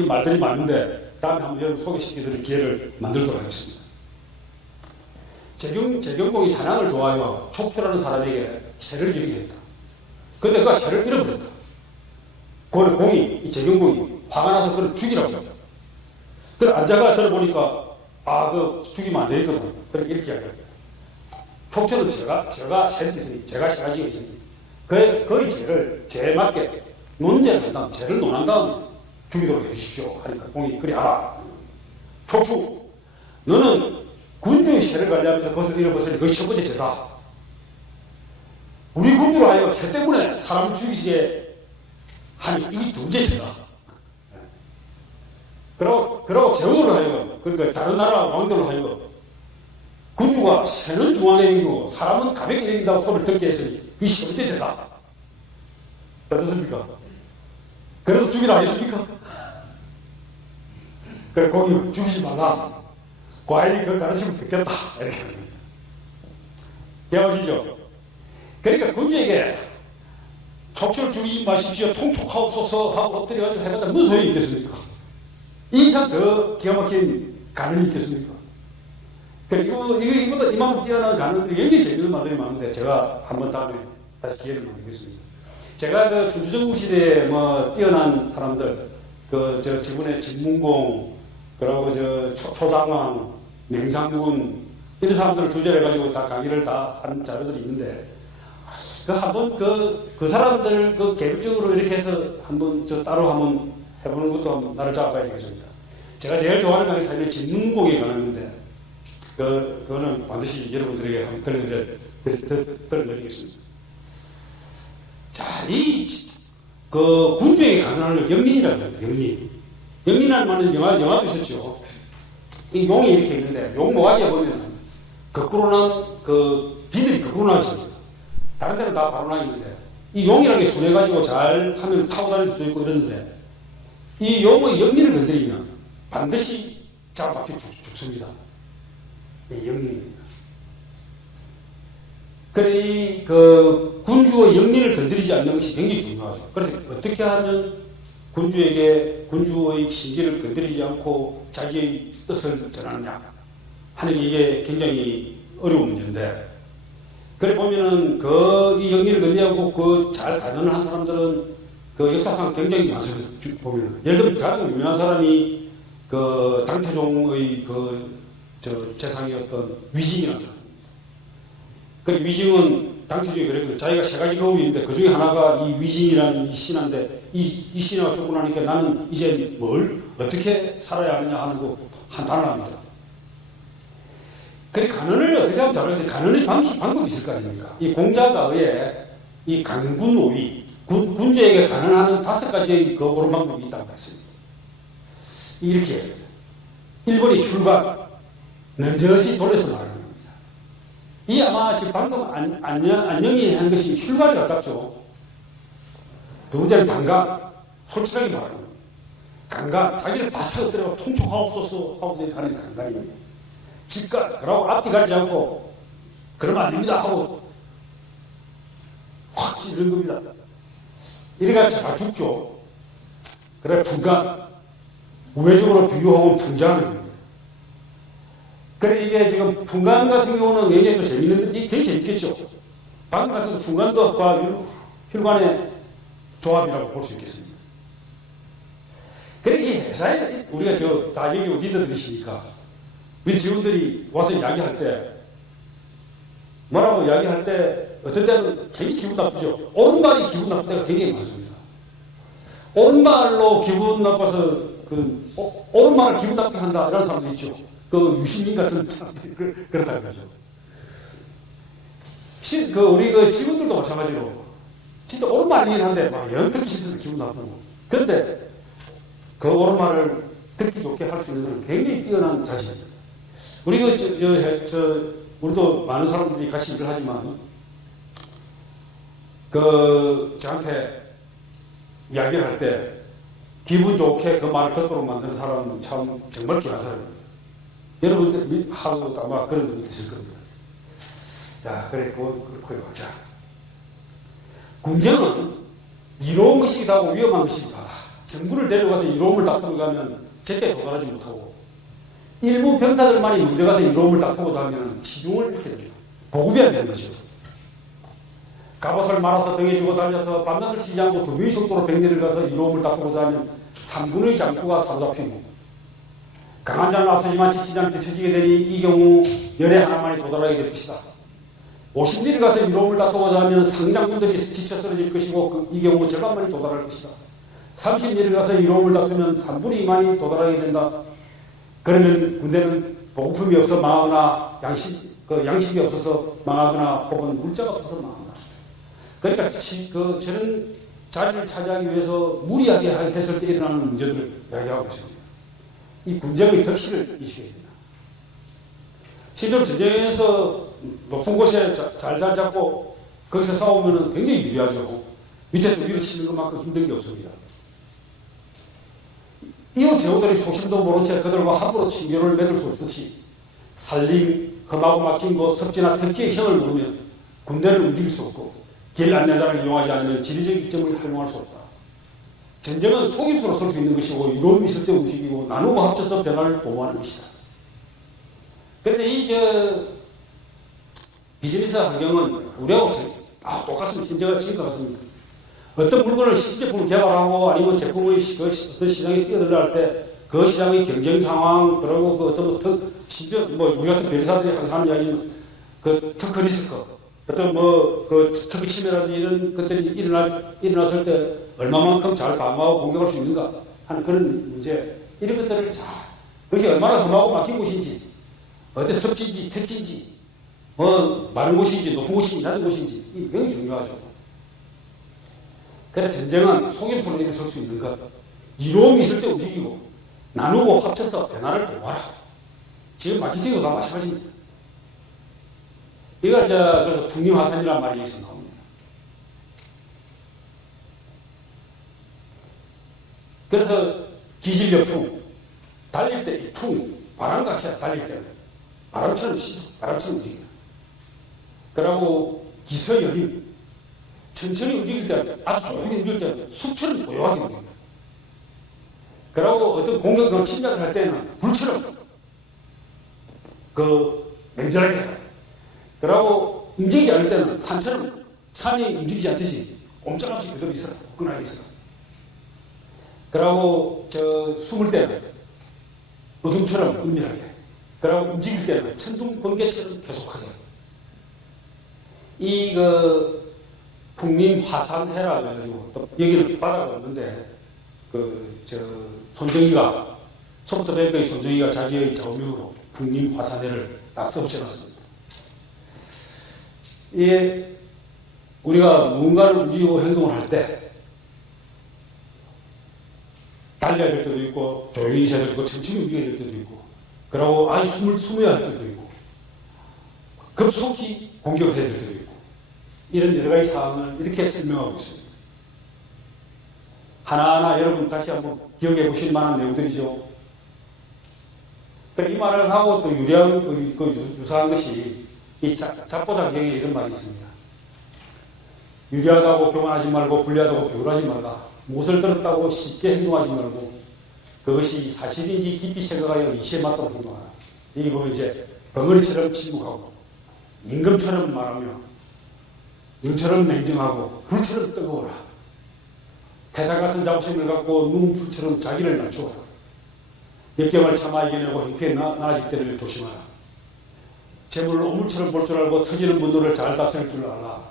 말들이 많은데 다음에 한번 여러분 소개시켜드릴 기회를 만들도록 하겠습니다. 재경공이 사냥을 좋아하여 촉표라는 사람에게 새를 기르게 했다. 근데 그가 새를 잃어버렸다. 이 재경공이 화가 나서 그를 죽이라고 했다. 그래, 안자가 들어보니까, 죽이면 안 되거든. 그래, 이렇게 이야기합니다. 촉표는 제가 새를 있으니, 제가 새가지고 있으니, 그의 죄를 죄에 맞게 논제를 한 다음, 죄를 논한 다음에 죽이도록 해주십시오. 하니까 공이, 그래, 알아. 촉추, 너는 군주의 세를 관리하면서 그것을 잃어버렸으니 그게 첫 번째 죄다. 우리 군주로 하여 새 때문에 사람을 죽이게 하니 이게 두 번째 죄다. 그러고 제후로 하여, 그러니까 다른 나라 왕들로 하여 군주가 새는 중앙에 이고 사람은 가볍게 여긴다고 소리를 듣게 했으니 그게 첫 번째 죄다. 어떻습니까? 그래도 죽이라 하겠습니까? 그래, 거기 죽이지 말라. 과일이 그걸 가르치면 듣겠다. 이렇게 합니다. 대박이죠? 그러니까 군주에게 촉초를 죽이지 마십시오. 통촉하옵소서 하고 엎드려가지고 해봤자 무슨 소용이 있겠습니까? 이 이상 더 기가 막힌 가능이 있겠습니까? 이거보다 이만큼 뛰어난 가능들이 굉장히 재밌는 말들이 많은데 제가 한번 다음에 다시 기회를 만들겠습니다. 제가 천주전국 시대에 뛰어난 사람들, 저번에 진문공, 그리고 초장왕, 맹상군, 이런 사람들을 주제로 해가지고 다 강의를 다 한 자료들이 있는데, 한번 그 사람들 개별적으로 이렇게 해서 한번 따로 한번 해보는 것도 한번 나를 잡아야 되겠습니다. 제가 제일 좋아하는 강의사는 진문공에 관한 건데, 그거는 반드시 여러분들에게 한번 들려드리겠습니다. 자, 군주에게 가능한 걸 영린이라고 합니다. 영린이라는 말은 영화도 있었죠. 이 용이 이렇게 있는데, 용 모가지에 보면, 거꾸로 난, 비늘이 거꾸로 나 있습니다. 다른 데는 다 바로 나 있는데, 이 용이라는 게 순해가지고 잘 하면 타고 다닐 수도 있고 이러는데, 이 용의 영린을 건드리면 반드시 잡아박혀 죽습니다. 영린입니다. 그래, 군주의 영린을 건드리지 않는 것이 굉장히 중요하죠. 그래서 어떻게 하면 군주의 신기를 건드리지 않고 자기의 뜻을 전하느냐 하는 게 이게 굉장히 어려운 문제인데, 그래 보면은 이 영린을 건드리고 잘 가정을 한 사람들은 역사상 굉장히 많습니다. 보면은 예를 들면 가장 유명한 사람이 당태종의 재상이었던 위징이라는 사람. 그 위징은 당태종이 그랬거든요. 자기가 세 가지 경험이 있는데 그 중에 하나가 이 위징이라는 이 신한데 이 신화가 죽고 나니까 나는 이제 뭘 어떻게 살아야 하느냐 하는 거 한탄합니다. 그래 가난을 어떻게 하면 잘하는데 가난의 방법이 있을 거 아닙니까? 이 공자가 의해 이 강군오위 군주에게 가난하는 5가지의 옳은 방법이 있다고 했습니다. 이렇게 해야 됩니다. 1번이 흉가 넌저시 돌려서 말하는 겁니다. 이 아마 지금 방금 안녕이 한 것이 흉가에 가깝죠. 두 번째는 강가 솔직하게 말하는 겁니다. 강가 자기를 바싹 들어가 통촉하옵소서 하고 가는 강가입니다. 질까 그러고 앞뒤 가지 않고 그러면 안 됩니다 하고 확 찌르는 겁니다. 이래가 잘 죽죠. 그래 분간 우회적으로 비교하면 분장하는 겁니다. 그래 이게 지금 분간 같은 경우는 굉장히 또 재밌는데 이게 굉장히 재밌겠죠. 방금 같은 분간과 혈관의 조합이라고 볼 수 있겠습니다. 그래 이 회사에 우리가 다 여기 리더들이시니까 우리 직원들이 와서 이야기할 때 뭐라고 이야기할 때 어떤 때는 굉장히 기분 나쁘죠. 옳은 말이 기분 나쁠 때가 굉장히 많습니다. 옳은 말로 기분 나빠서 옳은 말을 기분 나쁘게 한다 이런 사람도 있죠. 유신민 같은 사람들이 그렇다는 거죠. 우리 직원들도 마찬가지로 진짜 옳은 말이긴 한데 막 영 듣기 싫어서 기분 나쁘고 그런데 옳은 말을 듣기 좋게 할 수 있는 건 굉장히 뛰어난 자신입니다. 우리 우리도 많은 사람들이 같이 일을 하지만 저한테 이야기를 할 때 기분 좋게 그 말을 듣도록 만드는 사람은 참 정말 귀한 사람입니다. 여러분들 하고도 아마 그런 분이 있을 겁니다. 자, 그렇고요. 자, 군정은 이로운 것이기도 하고 위험한 것이기도 하다. 정부를 데려가서 이로움을 다투고 가면 절대 도달하지 못하고 일부 병사들만이 먼저 가서 이로움을 다투고 다니면 치중을 잃게 됩니다. 보급이 안 되는 것이죠. 갑옷을 말아서 등에 주고 달려서 밤낮을 쉬지 않고 2배의 속도로 백리를 가서 이로움을 다투고자 하면 3분의 장수가 사로잡히고 강한 자는 앞서지만 지치지 않게 처지게 되니 이 경우 열의 하나만이 도달하게 될 것이다. 50리를 가서 이로움을 다투고자 하면 상장군들이 지쳐 쓰러질 것이고 이 경우 절반만이 도달할 것이다. 30리를 가서 이로움을 다투면 3분의 2만이 도달하게 된다. 그러면 군대는 보급품이 없어 망하거나 양식이 없어서 망하거나 혹은 물자가 없어서 망한다. 그러니까 저런 자리를 차지하기 위해서 무리하게 했을 때 일어나는 문제들을 이야기하고 있습니다. 이 군정의 덕실을 인식해야 됩니다. 실제로 전쟁에서 높은 곳에 잘 잡고 거기서 싸우면 굉장히 유리하죠. 밑에서 위로 치는 것만큼 힘든 게 없습니다. 이웃 제후들이 소심도 모른 채 그들과 함부로 친교를 맺을 수 없듯이 살림, 험하고 막힌 곳, 섭지나 택지의 형을 모르면 군대를 움직일 수 없고 길 안내자를 이용하지 않으면 지리적 이점을 활용할 수 없다. 전쟁은 속임수로 설 수 있는 것이고 이로움이 있을 때 움직이고 나누고 합쳐서 변화를 도모하는 것이다. 그런데 비즈니스 환경은 우리하고 똑같습니다. 현재가 지금 같습니다. 어떤 물건을 신제품을 개발하고 아니면 제품의 어떤 시장에 뛰어들려 할 때 그 시장의 경쟁 상황, 그리고 우리 같은 변리사들이 항상 하는 이야기는 특허 리스크, 어떤 그 특히 침해라든지 이런 것들이 일어났을 때 얼마만큼 잘 방어하고 공격할 수 있는가 하는 그런 문제, 이런 것들을 그것이 얼마나 험하고 막힌 곳인지, 어디 습지인지 택지인지, 마른 곳인지 높은 곳인지 낮은 곳인지, 이게 굉장히 중요하죠. 그래서 전쟁은 속임수로 일어설 수 있는 것, 이로움이 있을 때 움직이고 나누고 합쳐서 변화를 도와라. 지금 마케팅도 다 마찬가지입니다. 이걸 그래서 풍림화산이라는 말이 여기서 나옵니다. 그래서 기질역풍, 달릴 때 풍, 바람같이 달릴 때는 바람처럼 움직여요. 그리고 기서여림, 천천히 움직일 때, 아주 조용히 움직일 때 숲처럼 고요하게 움직여요. 그리고 어떤 공격과 침략을 할 때는 불처럼 맹렬하게 해요. 그리고 움직이지 않을 때는 산처럼, 산이 움직이지 않듯이 옴짝없이 그대로 있어요. 굳건하게 있어요. 그리고 숨을 때는 어둠처럼 은밀하게, 그리고 움직일 때는 천둥 번개처럼 계속하게. 풍림화산해라 그래가지고 또 여기는 바다가 없는데 손정희가 소프트 뱅크의 손정희가 자기의 좌우명으로 풍림화산해를 딱 써붙여놨습니다. 이게 우리가 무언가를 움직이고 행동을 할 때 달려야 될 때도 있고 조용히 있어야 될 때도 있고 천천히 움직여야 될 때도 있고, 그리고 아예 숨어야 할 때도 있고 급속히 공격을 해야 될 때도 있고, 이런 여러 가지 사항을 이렇게 설명하고 있습니다. 하나하나 여러분 다시 한번 기억해 보실 만한 내용들이죠. 이 말을 하고 또 유사한 것이 이 잡보작경에 이런 말이 있습니다. 유리하다고 교만하지 말고 불리하다고 비굴하지 말라. 무엇을 들었다고 쉽게 행동하지 말고 그것이 사실인지 깊이 생각하여 이치에 맞도록 행동하라. 여기 보면 이제 벙어리처럼 침묵하고 임금처럼 말하며 눈처럼 냉정하고 불처럼 뜨거워라. 태산 같은 자부심을 갖고 눈불처럼 자기를 낮추어라. 역경을 참아 이겨내고 행패에 나아질 때를 조심하라. 재물을 오물처럼 볼 줄 알고 터지는 분노를 잘 다스릴 줄 알라.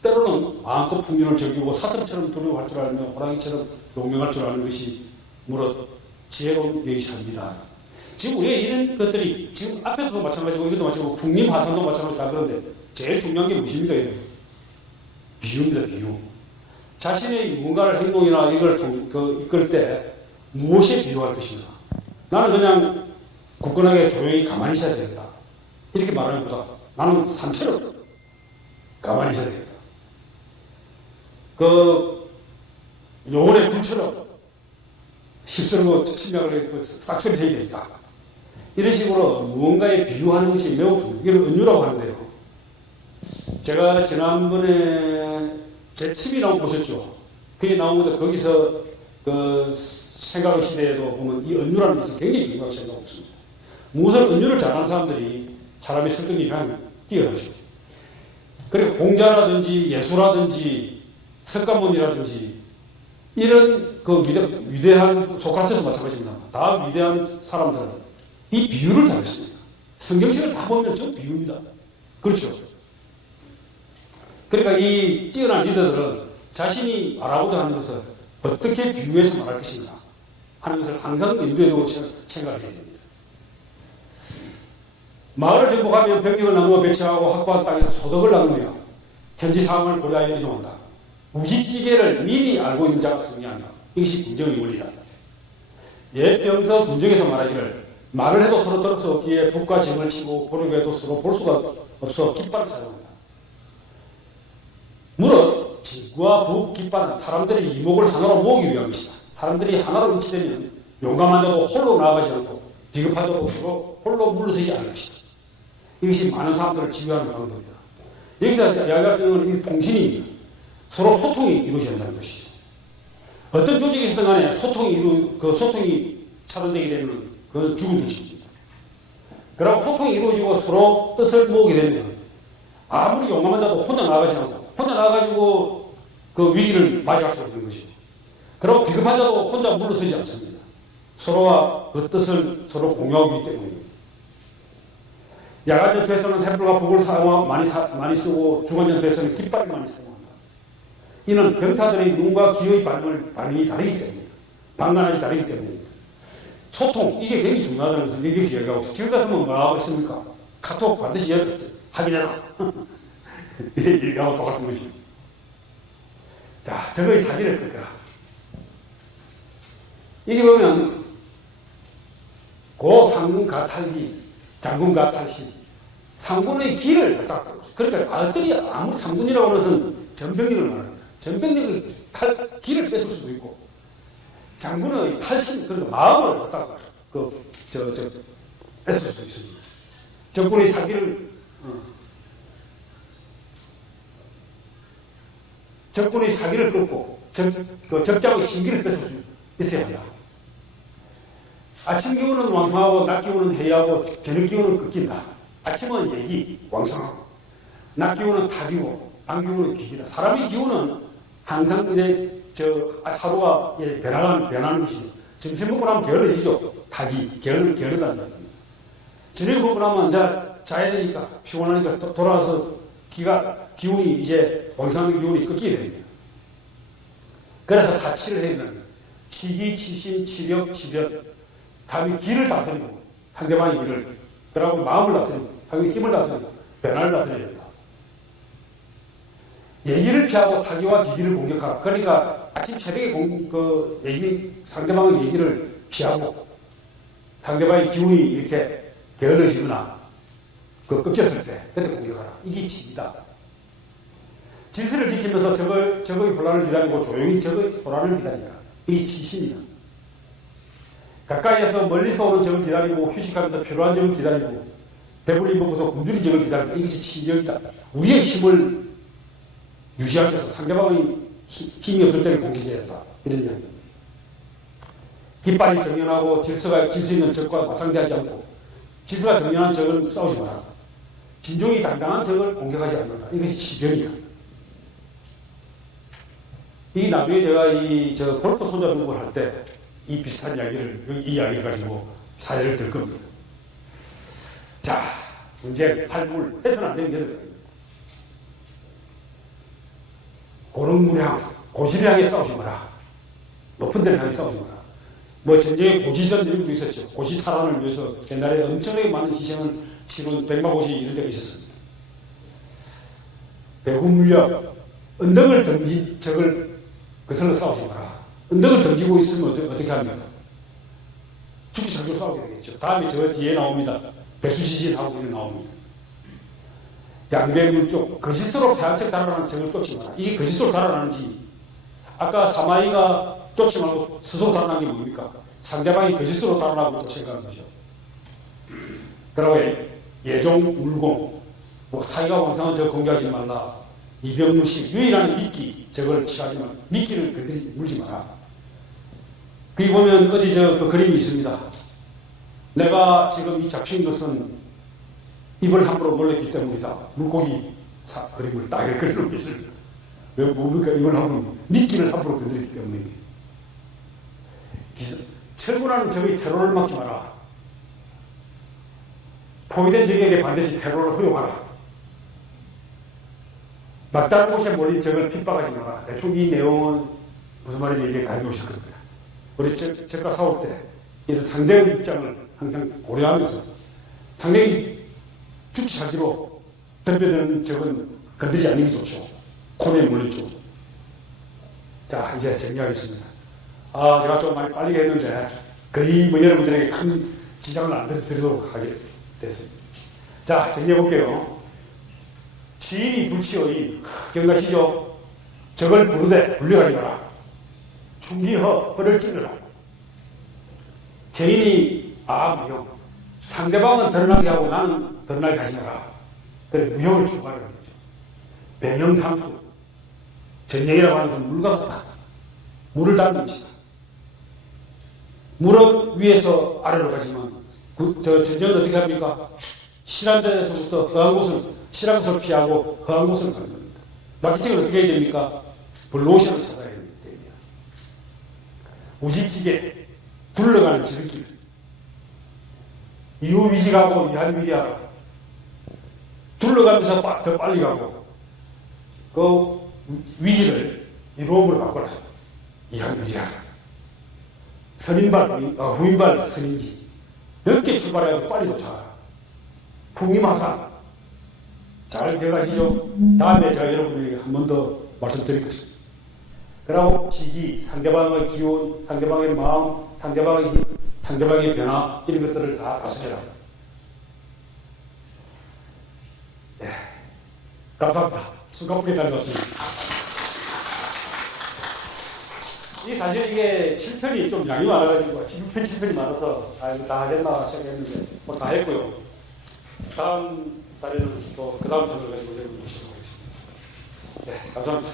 때로는 마음껏 풍년을 즐기고 사슴처럼 두려워할 줄 알며 호랑이처럼 용맹할 줄 아는 것이 무릇 지혜로운 예의사입니다. 지금 우리가 이런 것들이 지금 앞에서도 마찬가지고 이것도 마찬가지고 풍림화산도 마찬가지다. 그런데 제일 중요한 게 무엇입니까? 비유입니다. 비유. 자신의 무언가를 행동이나 이걸 이끌 때 무엇에 비유할 것인가? 나는 그냥 굳건하게 조용히 가만히 있어야 되겠다. 이렇게 말하는 것보다 나는 산처럼 가만히 있어야 되겠다. 요원의 불처럼 휩쓸고 침략을 싹쓸이 해야 되겠다. 이런 식으로 무언가에 비유하는 것이 매우 중요해요. 이걸 은유라고 하는데요. 제가 지난번에 제 TV 나온 거 보셨죠? 그게 나오는데 거기서 생각의 시대에도 보면 이 은유라는 것을 굉장히 중요하게 생각하고 있습니다. 무엇을 은유를 잘하는 사람들이 사람의 설득력이 그냥 뛰어나죠. 그리고 공자라든지 예수라든지 석가모니라든지 이런 위대한 소크라테스 마찬가지입니다. 다 위대한 사람들은 이 비유를 잘했습니다. 성경책을 다 보면 전 비유입니다. 그렇죠. 그러니까 이 뛰어난 리더들은 자신이 말하고자 하는 것을 어떻게 비유해서 말할 것인가 하는 것을 항상 염두에 생각을 해야 됩니다. 마을을 정복하면 병력을 나누어 배치하고 확보한 땅에서 소득을 나누며 현지 상황을 고려하여 이동한다. 우직지계를 미리 알고 있는 자가 승리한다. 이것이 군정의 원리다. 옛 병서 군정에서 말하기를 말을 해도 서로 들을 수 없기에 북과 정을 치고 보려고 해도 서로 볼 수가 없어 깃발을 사용한다. 무릇 진과 북, 깃발은 사람들의 이목을 하나로 모으기 위한 것이다. 사람들이 하나로 일치되면 용감한 자도 홀로 나아가지 않고 비급한 자도 서로 홀로 물러서지 않을 것이다. 이것이 많은 사람들을 지휘하는 방법입니다. 여기서 이야기할 수 있는 이 통신이 서로 소통이 이루어져야 한다는 것이죠. 어떤 조직에서든 간에 소통이 차단되게 되면 그건 죽은 조직입니다. 그리고 소통이 이루어지고 서로 뜻을 모으게 되면 아무리 용감한 자도 혼자 나아가지 않고 혼자 나가가지고 그 위기를 맞이할 수 없는 것이죠. 그리고 비급한 자도 혼자 물러서지 않습니다. 서로가 그 뜻을 서로 공유하기 때문입니다. 야간 전투에서는 횃불과 북을 많이 쓰고 주간 전투에서는 깃발을 많이 사용한다. 이는 병사들의 눈과 귀의 반응이 다르기 때문이다. 방관하지 다르기 때문입니다. 소통, 이게 굉장히 중요하다는 것을 여기서 얘기하고 있어요. 지금 같으면 뭐라고 했습니까? 카톡 반드시 확인해라. 얘기하고 똑같은 것입니다. 자, 저거의 사진을 끌 거야. 여기 보면 고 상군 가탈기, 장군 가탈시, 상군의 길을 갖다, 그러니까 아들이 아무 상군이라고 하는 것은 전병력을 말합니다. 전병력의 길을 뺏을 수도 있고, 장군의 탈신, 그러니까 마음을 갖다가 뺏을 수 있습니다. 적군의 사기를, 적군의 사기를 끊고, 적장의 신기를 뺏을 수 있어야 한다. 아침 기운은 왕성하고, 낮 기운은 해이하고, 저녁 기운은 꺾인다. 아침은 예기, 왕성하고, 낮 기운은 타기고, 밤 기운은 기기다. 사람의 기운은 항상 하루가 변하는 것이죠. 점심 먹고 나면 게을러지죠. 타기, 게으르다는 겁니다. 저녁 먹고 나면 이제 자야 되니까, 피곤하니까 돌아와서 기운이 이제 왕성한 기운이 꺾이게 됩니다. 그래서 사치를 해야 됩니다. 치기, 치신, 치력, 치변. 다음에 기를 다스리고, 상대방의 기를, 그러고 마음을 다스리고, 상대방의 힘을 다스리고, 변화를 다스려야 된다. 얘기를 피하고 타기와 기기를 공격하라. 그러니까 아침 새벽에 상대방의 얘기를 피하고, 상대방의 기운이 이렇게 게을러지거나, 꺾였을 때, 그때 공격하라. 이게 치기다. 질서를 지키면서 적의 혼란을 기다리고 조용히 적의 혼란을 기다린다. 이게 치신이다. 가까이에서 멀리서 오는 적을 기다리고 휴식하면서 필요한 적을 기다리고 배불리 먹고서 굶주린 적을 기다린다. 이것이 치력이다. 우리의 힘을 유지하기 위해서 상대방의 힘이 없을 때를 공격해야 한다. 이런 이야기입니다. 깃발이 정연하고 질서 있는 적과 맞상대하지 않고 질서가 정연한 적은 싸우지 마라. 진정이 당당한 적을 공격하지 않는다. 이것이 치병이다. 이 나중에 제가 골프 손잡이를 할 때 이 비슷한 이야기를, 이 이야기를 가지고 사례를 들 겁니다. 자, 문제 8물. 해서는 안 되는 게 8가지입니다. 고능무량, 고지를 향해 싸우지 마라. 높은 데를 향해 싸우지 마라. 뭐 전쟁에 고지전 이런 것도 있었죠. 고지 탈환을 위해서 옛날에 엄청나게 많은 희생을 치른 백마고지 이런 데가 있었습니다. 배구물력, 언덕을 던진 적을 그걸로 싸우지 마라. 언덕을 던지고 있으면 어떻게 합니까? 죽기 살기로 싸우게 되겠죠. 다음에 저 뒤에 나옵니다. 배수지진하고 이런 나옵니다. 양배물 쪽, 거짓으로 폐한척 달아나는 적을 쫓지 마라. 이게 거짓으로 달아나는지, 아까 사마이가 쫓지 말고 스스로 달아나는 게 뭡니까? 상대방이 거짓으로 달아나고 또 생각하는 거죠. 그리고 예종, 울공, 뭐 사이가 왕성한 적 공개하지 말라. 이병무식, 유일한 미끼, 저걸 취하지만 미끼를 그들이 물지 마라. 거기 보면 어디 그 그림이 있습니다. 내가 지금 이 잡힌 것은 입을 함부로 놀랬기 때문이다. 물고기 그림을 딱 그려놓고 있습니다. 왜 뭡니까? 입을 함부로, 미끼를 함부로 건드렸기 때문입니다. 철군하는 적의 테러를 막지 마라. 포위된 적에게 반드시 테러를 허용하라. 막다른 곳에 몰린 적을 핍박하지 마라. 대충 이 내용은 무슨 말인지 이게 가지고 오실 겁니다. 우리 적과 싸울 때 이런 상대의 입장을 항상 고려하면서 상대의 죽기 살기로 덤벼드는 적은 건드리지 않는 게 좋죠. 코너에 몰리죠. 자, 이제 정리하겠습니다. 제가 좀 많이 빨리 했는데 거의 뭐 여러분들에게 큰 지장을 안 드리도록 하게 됐습니다. 자, 정리해볼게요. 취인이 불치어인, 기억나시죠? 적을 부르되 불려가지 마라. 충기허, 혀를 찔러라. 개인이, 무형. 상대방은 드러나게 하고 나는 드러나게 하지 마라. 그래, 무형을 추구하라는 거죠. 병형상수. 전쟁이라고 하는 것은 물과 같다. 물을 담는 것이다. 물은 위에서 아래로 가지만, 전쟁은 어떻게 합니까? 실한 데서부터 실한 곳을 피하고 허한 곳을 가는 겁니다. 마케팅은 어떻게 해야 됩니까? 블루오션을 찾아야 됩니다. 우직지게 둘러가는 지름길. 이후위직하고 이한미리하라. 둘러가면서 더 빨리 가고 그 위기를 이로움으로 바꿔라. 이한 의지하라. 후인발 선인지 늦게 출발해서 빨리 도착하라. 풍림하사 잘 기억하시죠? 다음에 제가 여러분에게 한 번 더 말씀드리겠습니다. 그리고 시기, 상대방의 기운, 상대방의 마음, 상대방의 힘, 상대방의 변화 이런 것들을 다 다스려라. 네. 감사합니다. 수고하게 다녀왔습니다. 이 사실 이게 7편이 좀 양이 많아가지고 6편, 7편이 많아서 이거 다 하겠나 생각했는데 뭐 다 했고요. 다음 달에는 또 그 다음 편을 가지고 여러분 모시도록 하겠습니다. 네, 감사합니다.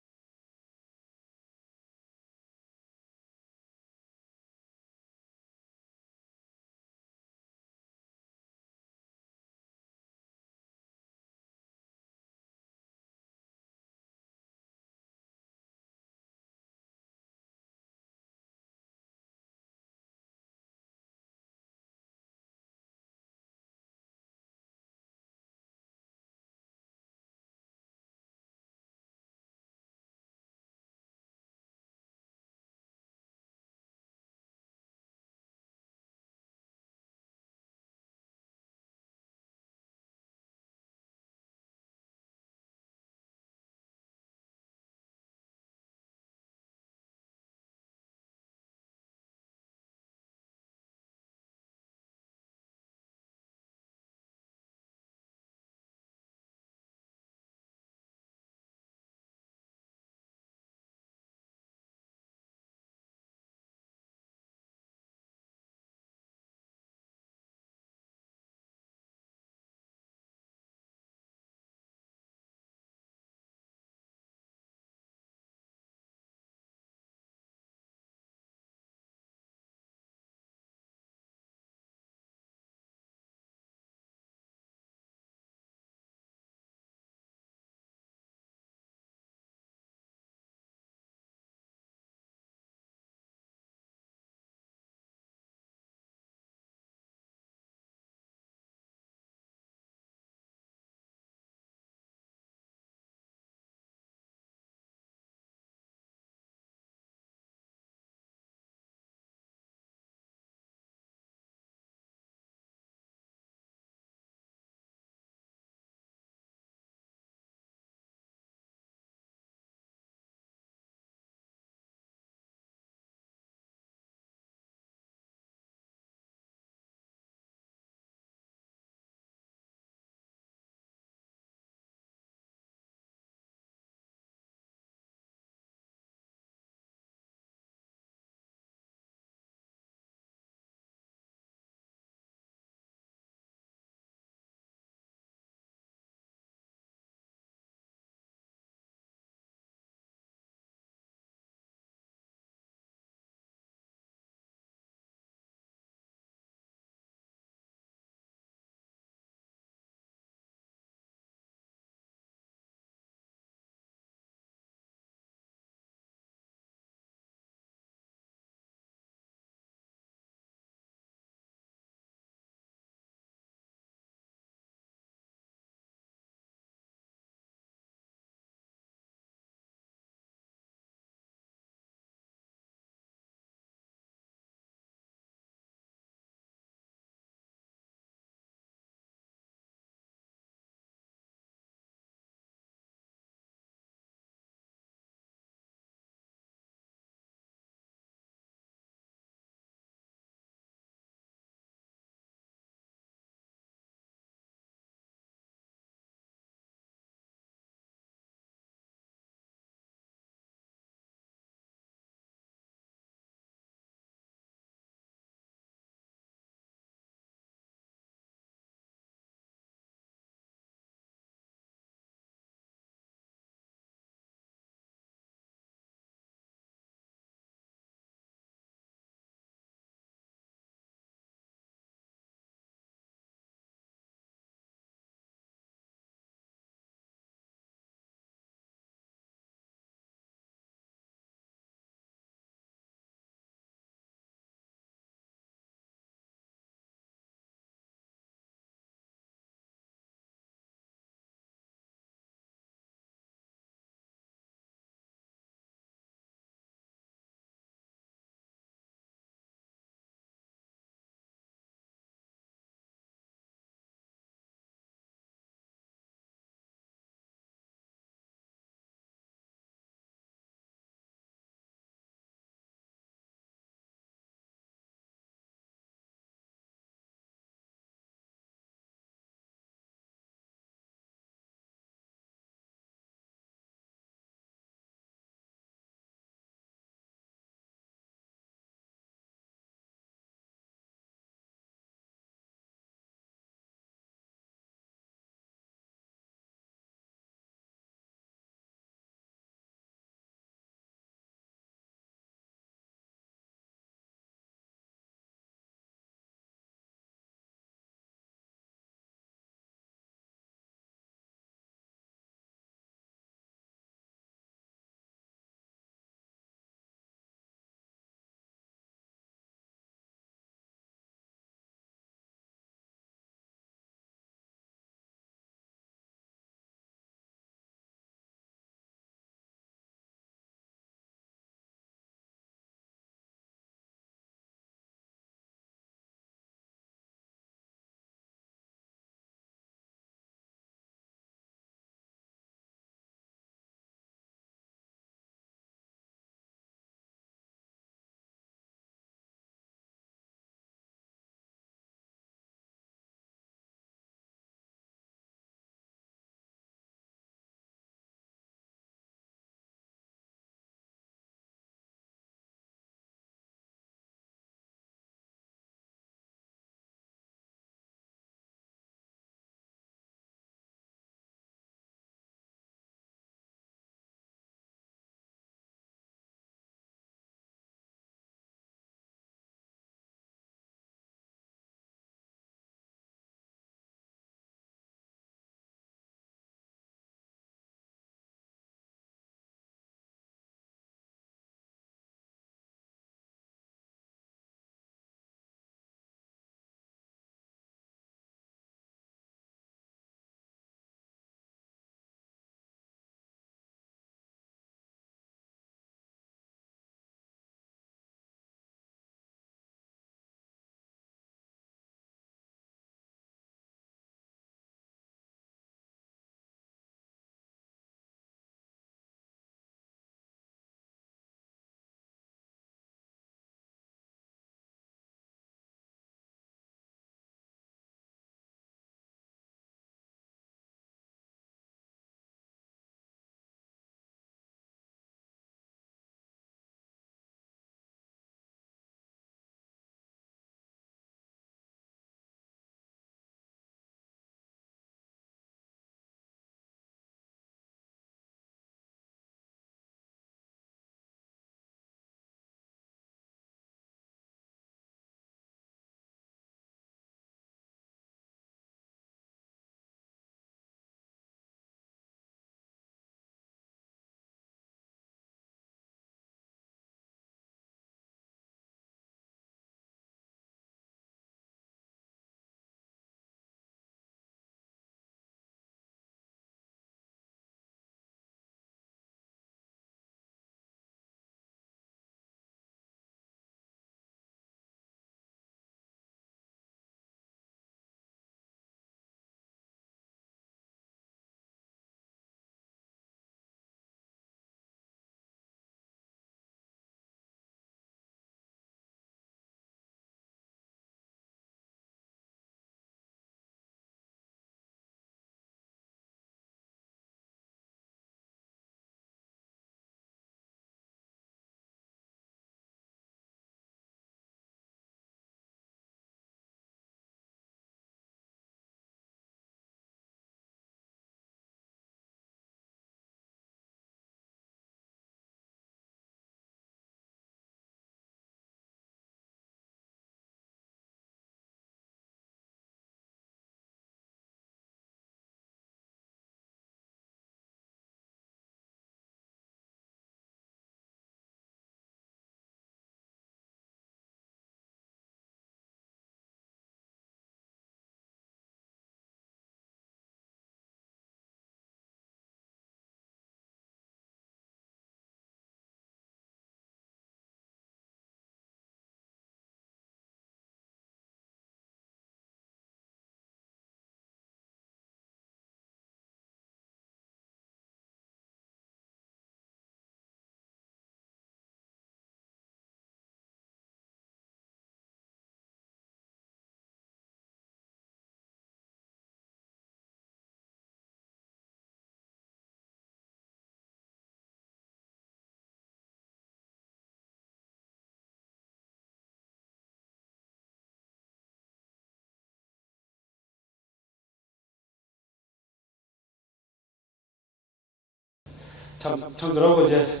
참들하고 이제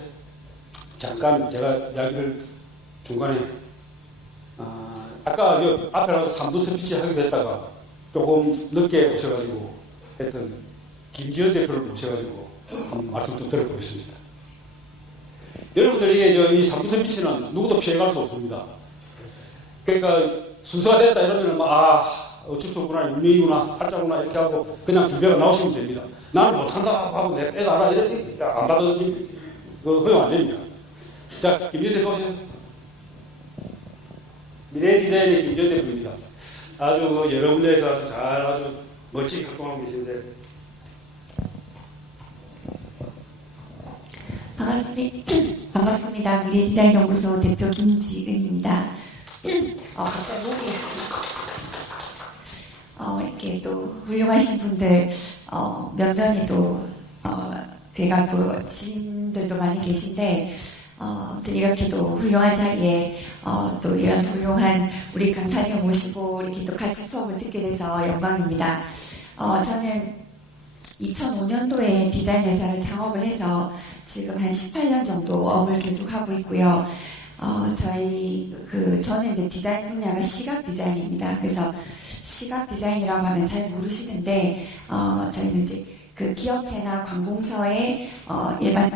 잠깐 제가 이야기를 중간에 아까 앞에 나가서 3부 스피치 하기로 했다가 조금 늦게 오셔가지고 했던 김지현 대표를 모셔가지고 한번 말씀 좀 들어보겠습니다. 여러분들에게 이 3부 스피치는 누구도 피해갈 수 없습니다. 그러니까 순서가 됐다 이러면 어쩔 수 없구나, 운명이구나, 팔자구나 이렇게 하고 그냥 준비가 나오시면 됩니다. 나는 못한다 하고 내 빼가 알아 이렇게 안 받아들이면 허용 안 됩니다. 자, 김지현 대표 오세요. 미래디자인의 김지현 대표입니다. 아주 여러 분야에서 아주 멋지게 활동하고 계신데. 반갑습니다. 미래디자인연구소 대표 김지은입니다. 갑자기 목이 이렇게 또 훌륭하신 분들 몇몇이 또 제가 또 지인들도 많이 계신데 또 이렇게 또 훌륭한 자리에 또 이런 훌륭한 우리 강사님 모시고 이렇게 또 같이 수업을 듣게 돼서 영광입니다. 저는 2005년도에 디자인 회사를 창업을 해서 지금 한 18년 정도 업을 계속하고 있고요. 저는 이제 디자인 분야가 시각 디자인입니다. 그래서 시각 디자인이라고 하면 잘 모르시는데, 저희는 이제 그 기업체나 관공서에 일반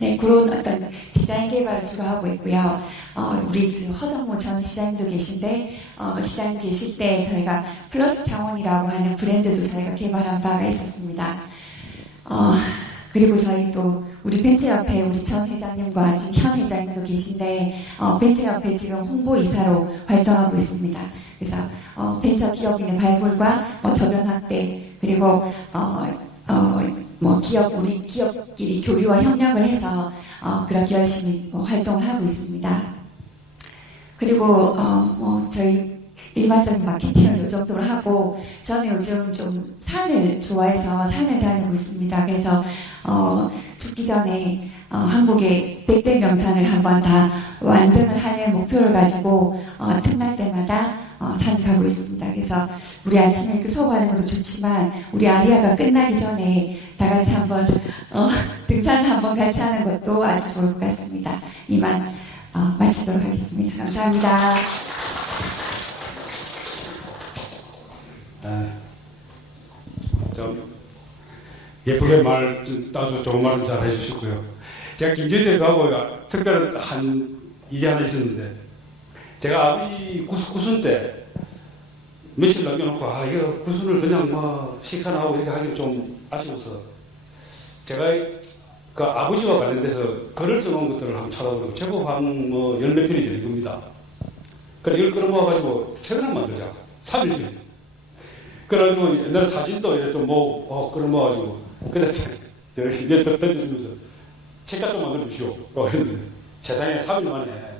네, 그런 어떤 디자인 개발을 주로 하고 있고요. 우리 지금 허정모 전 시장님도 계신데, 시장님 계실 때 저희가 플러스 창원이라고 하는 브랜드도 저희가 개발한 바가 있었습니다. 그리고 저희 또 우리 벤처협회 우리 전 회장님과 지금 현 회장님도 계신데, 벤처협회 지금 홍보이사로 활동하고 있습니다. 그래서 벤처 기업인의 발굴과 저변 확대, 그리고 우리 기업끼리 교류와 협력을 해서 그렇게 열심히 활동을 하고 있습니다. 그리고 저희 일반적인 마케팅을 이 정도로 하고, 저는 요즘 좀 산을 좋아해서 산을 다니고 있습니다. 그래서 죽기 전에 한국의 100대 명산을 한번 다 완등을 하는 목표를 가지고 틈날 때마다 산을 가고 있습니다. 그래서 우리 아침에 이렇게 수업하는 것도 좋지만 우리 아리아가 끝나기 전에 다 같이 한번 등산을 한번 같이 하는 것도 아주 좋을 것 같습니다. 이만 마치도록 하겠습니다. 감사합니다. 좀 예쁘게 아주 좋은 말씀 잘 해주셨고요. 제가 김지현 대표하고 특별한 일이 하나 있었는데, 제가 아버지 구순 때 며칠 남겨놓고 이거 구순을 그냥 식사나 하고 이렇게 하기는 좀 아쉬워서 제가 그 아버지와 관련돼서 글을 써놓은 것들을 한번 찾아보고 제법 한 열몇 편이 되는 겁니다. 그래 이걸 끌어모아가지고 책을 한번 만들자. 3일 전에. 그래가지고 옛날 사진도 이렇게 좀 끌어모아가지고 그때 저렇게 몇 던져주면서 책자 좀 만들어 주시오. 했는데 세상에 3일 만에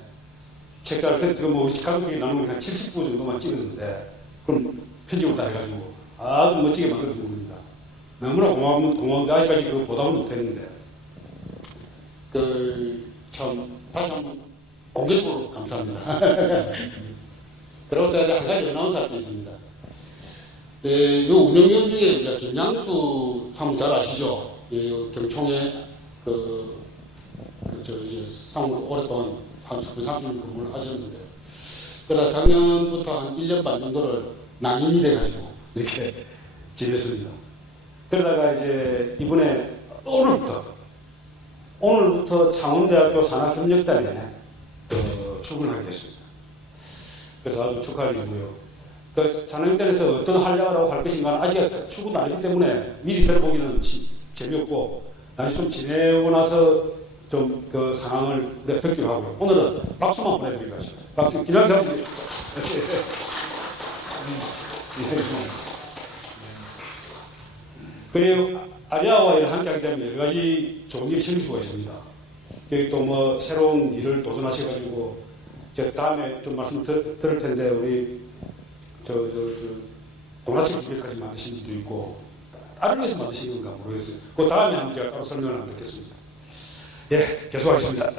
책자를 그때 우리 가족끼리 나누면 한 70부 정도만 찍었는데, 그럼 편집을 다 해가지고 아주 멋지게 만들어 준 겁니다. 너무나 고마운데 아직까지 그 보답을 못했는데, 참 다시 한번 공개적으로 감사합니다. 그리고 또 한 가지 어나운서 할 게 있습니다. 요 운영위원 중에 김양수 사무 잘 아시죠? 경총에 사무 오랫동안 30년 근무를 하셨는데, 그러다 작년부터 한 1년 반 정도를 낭인이 돼가지고 이렇게 지냈습니다. 그러다가 이제 이번에 오늘부터 창원대학교 산학협력단에 출근하게 됐습니다. 그래서 아주 축하드리고요. 그 산학협력단에서 어떤 활약을 할 것인가는 아직 출근도 아니기 때문에 미리 들어보기는 재미없고, 나중에 좀 지내고 나서 좀 그 상황을 듣기로 하고요. 오늘은 박수만 보내드리고 하십니다. 박수, 기장사. 그리고 아리아와 일을 함께 하기 때문에 여러 가지 좋은 일이 생길 수가 있습니다. 여기 또 새로운 일을 도전하셔가지고, 제가 다음에 좀 말씀 들을 텐데, 우리 동화책 2개까지 만드신 분도 있고, 다른 위해서 만드신 건가 모르겠어요. 그 다음에 한번 제가 따로 설명을 하면 듣겠습니다. 예, 계속하겠습니다.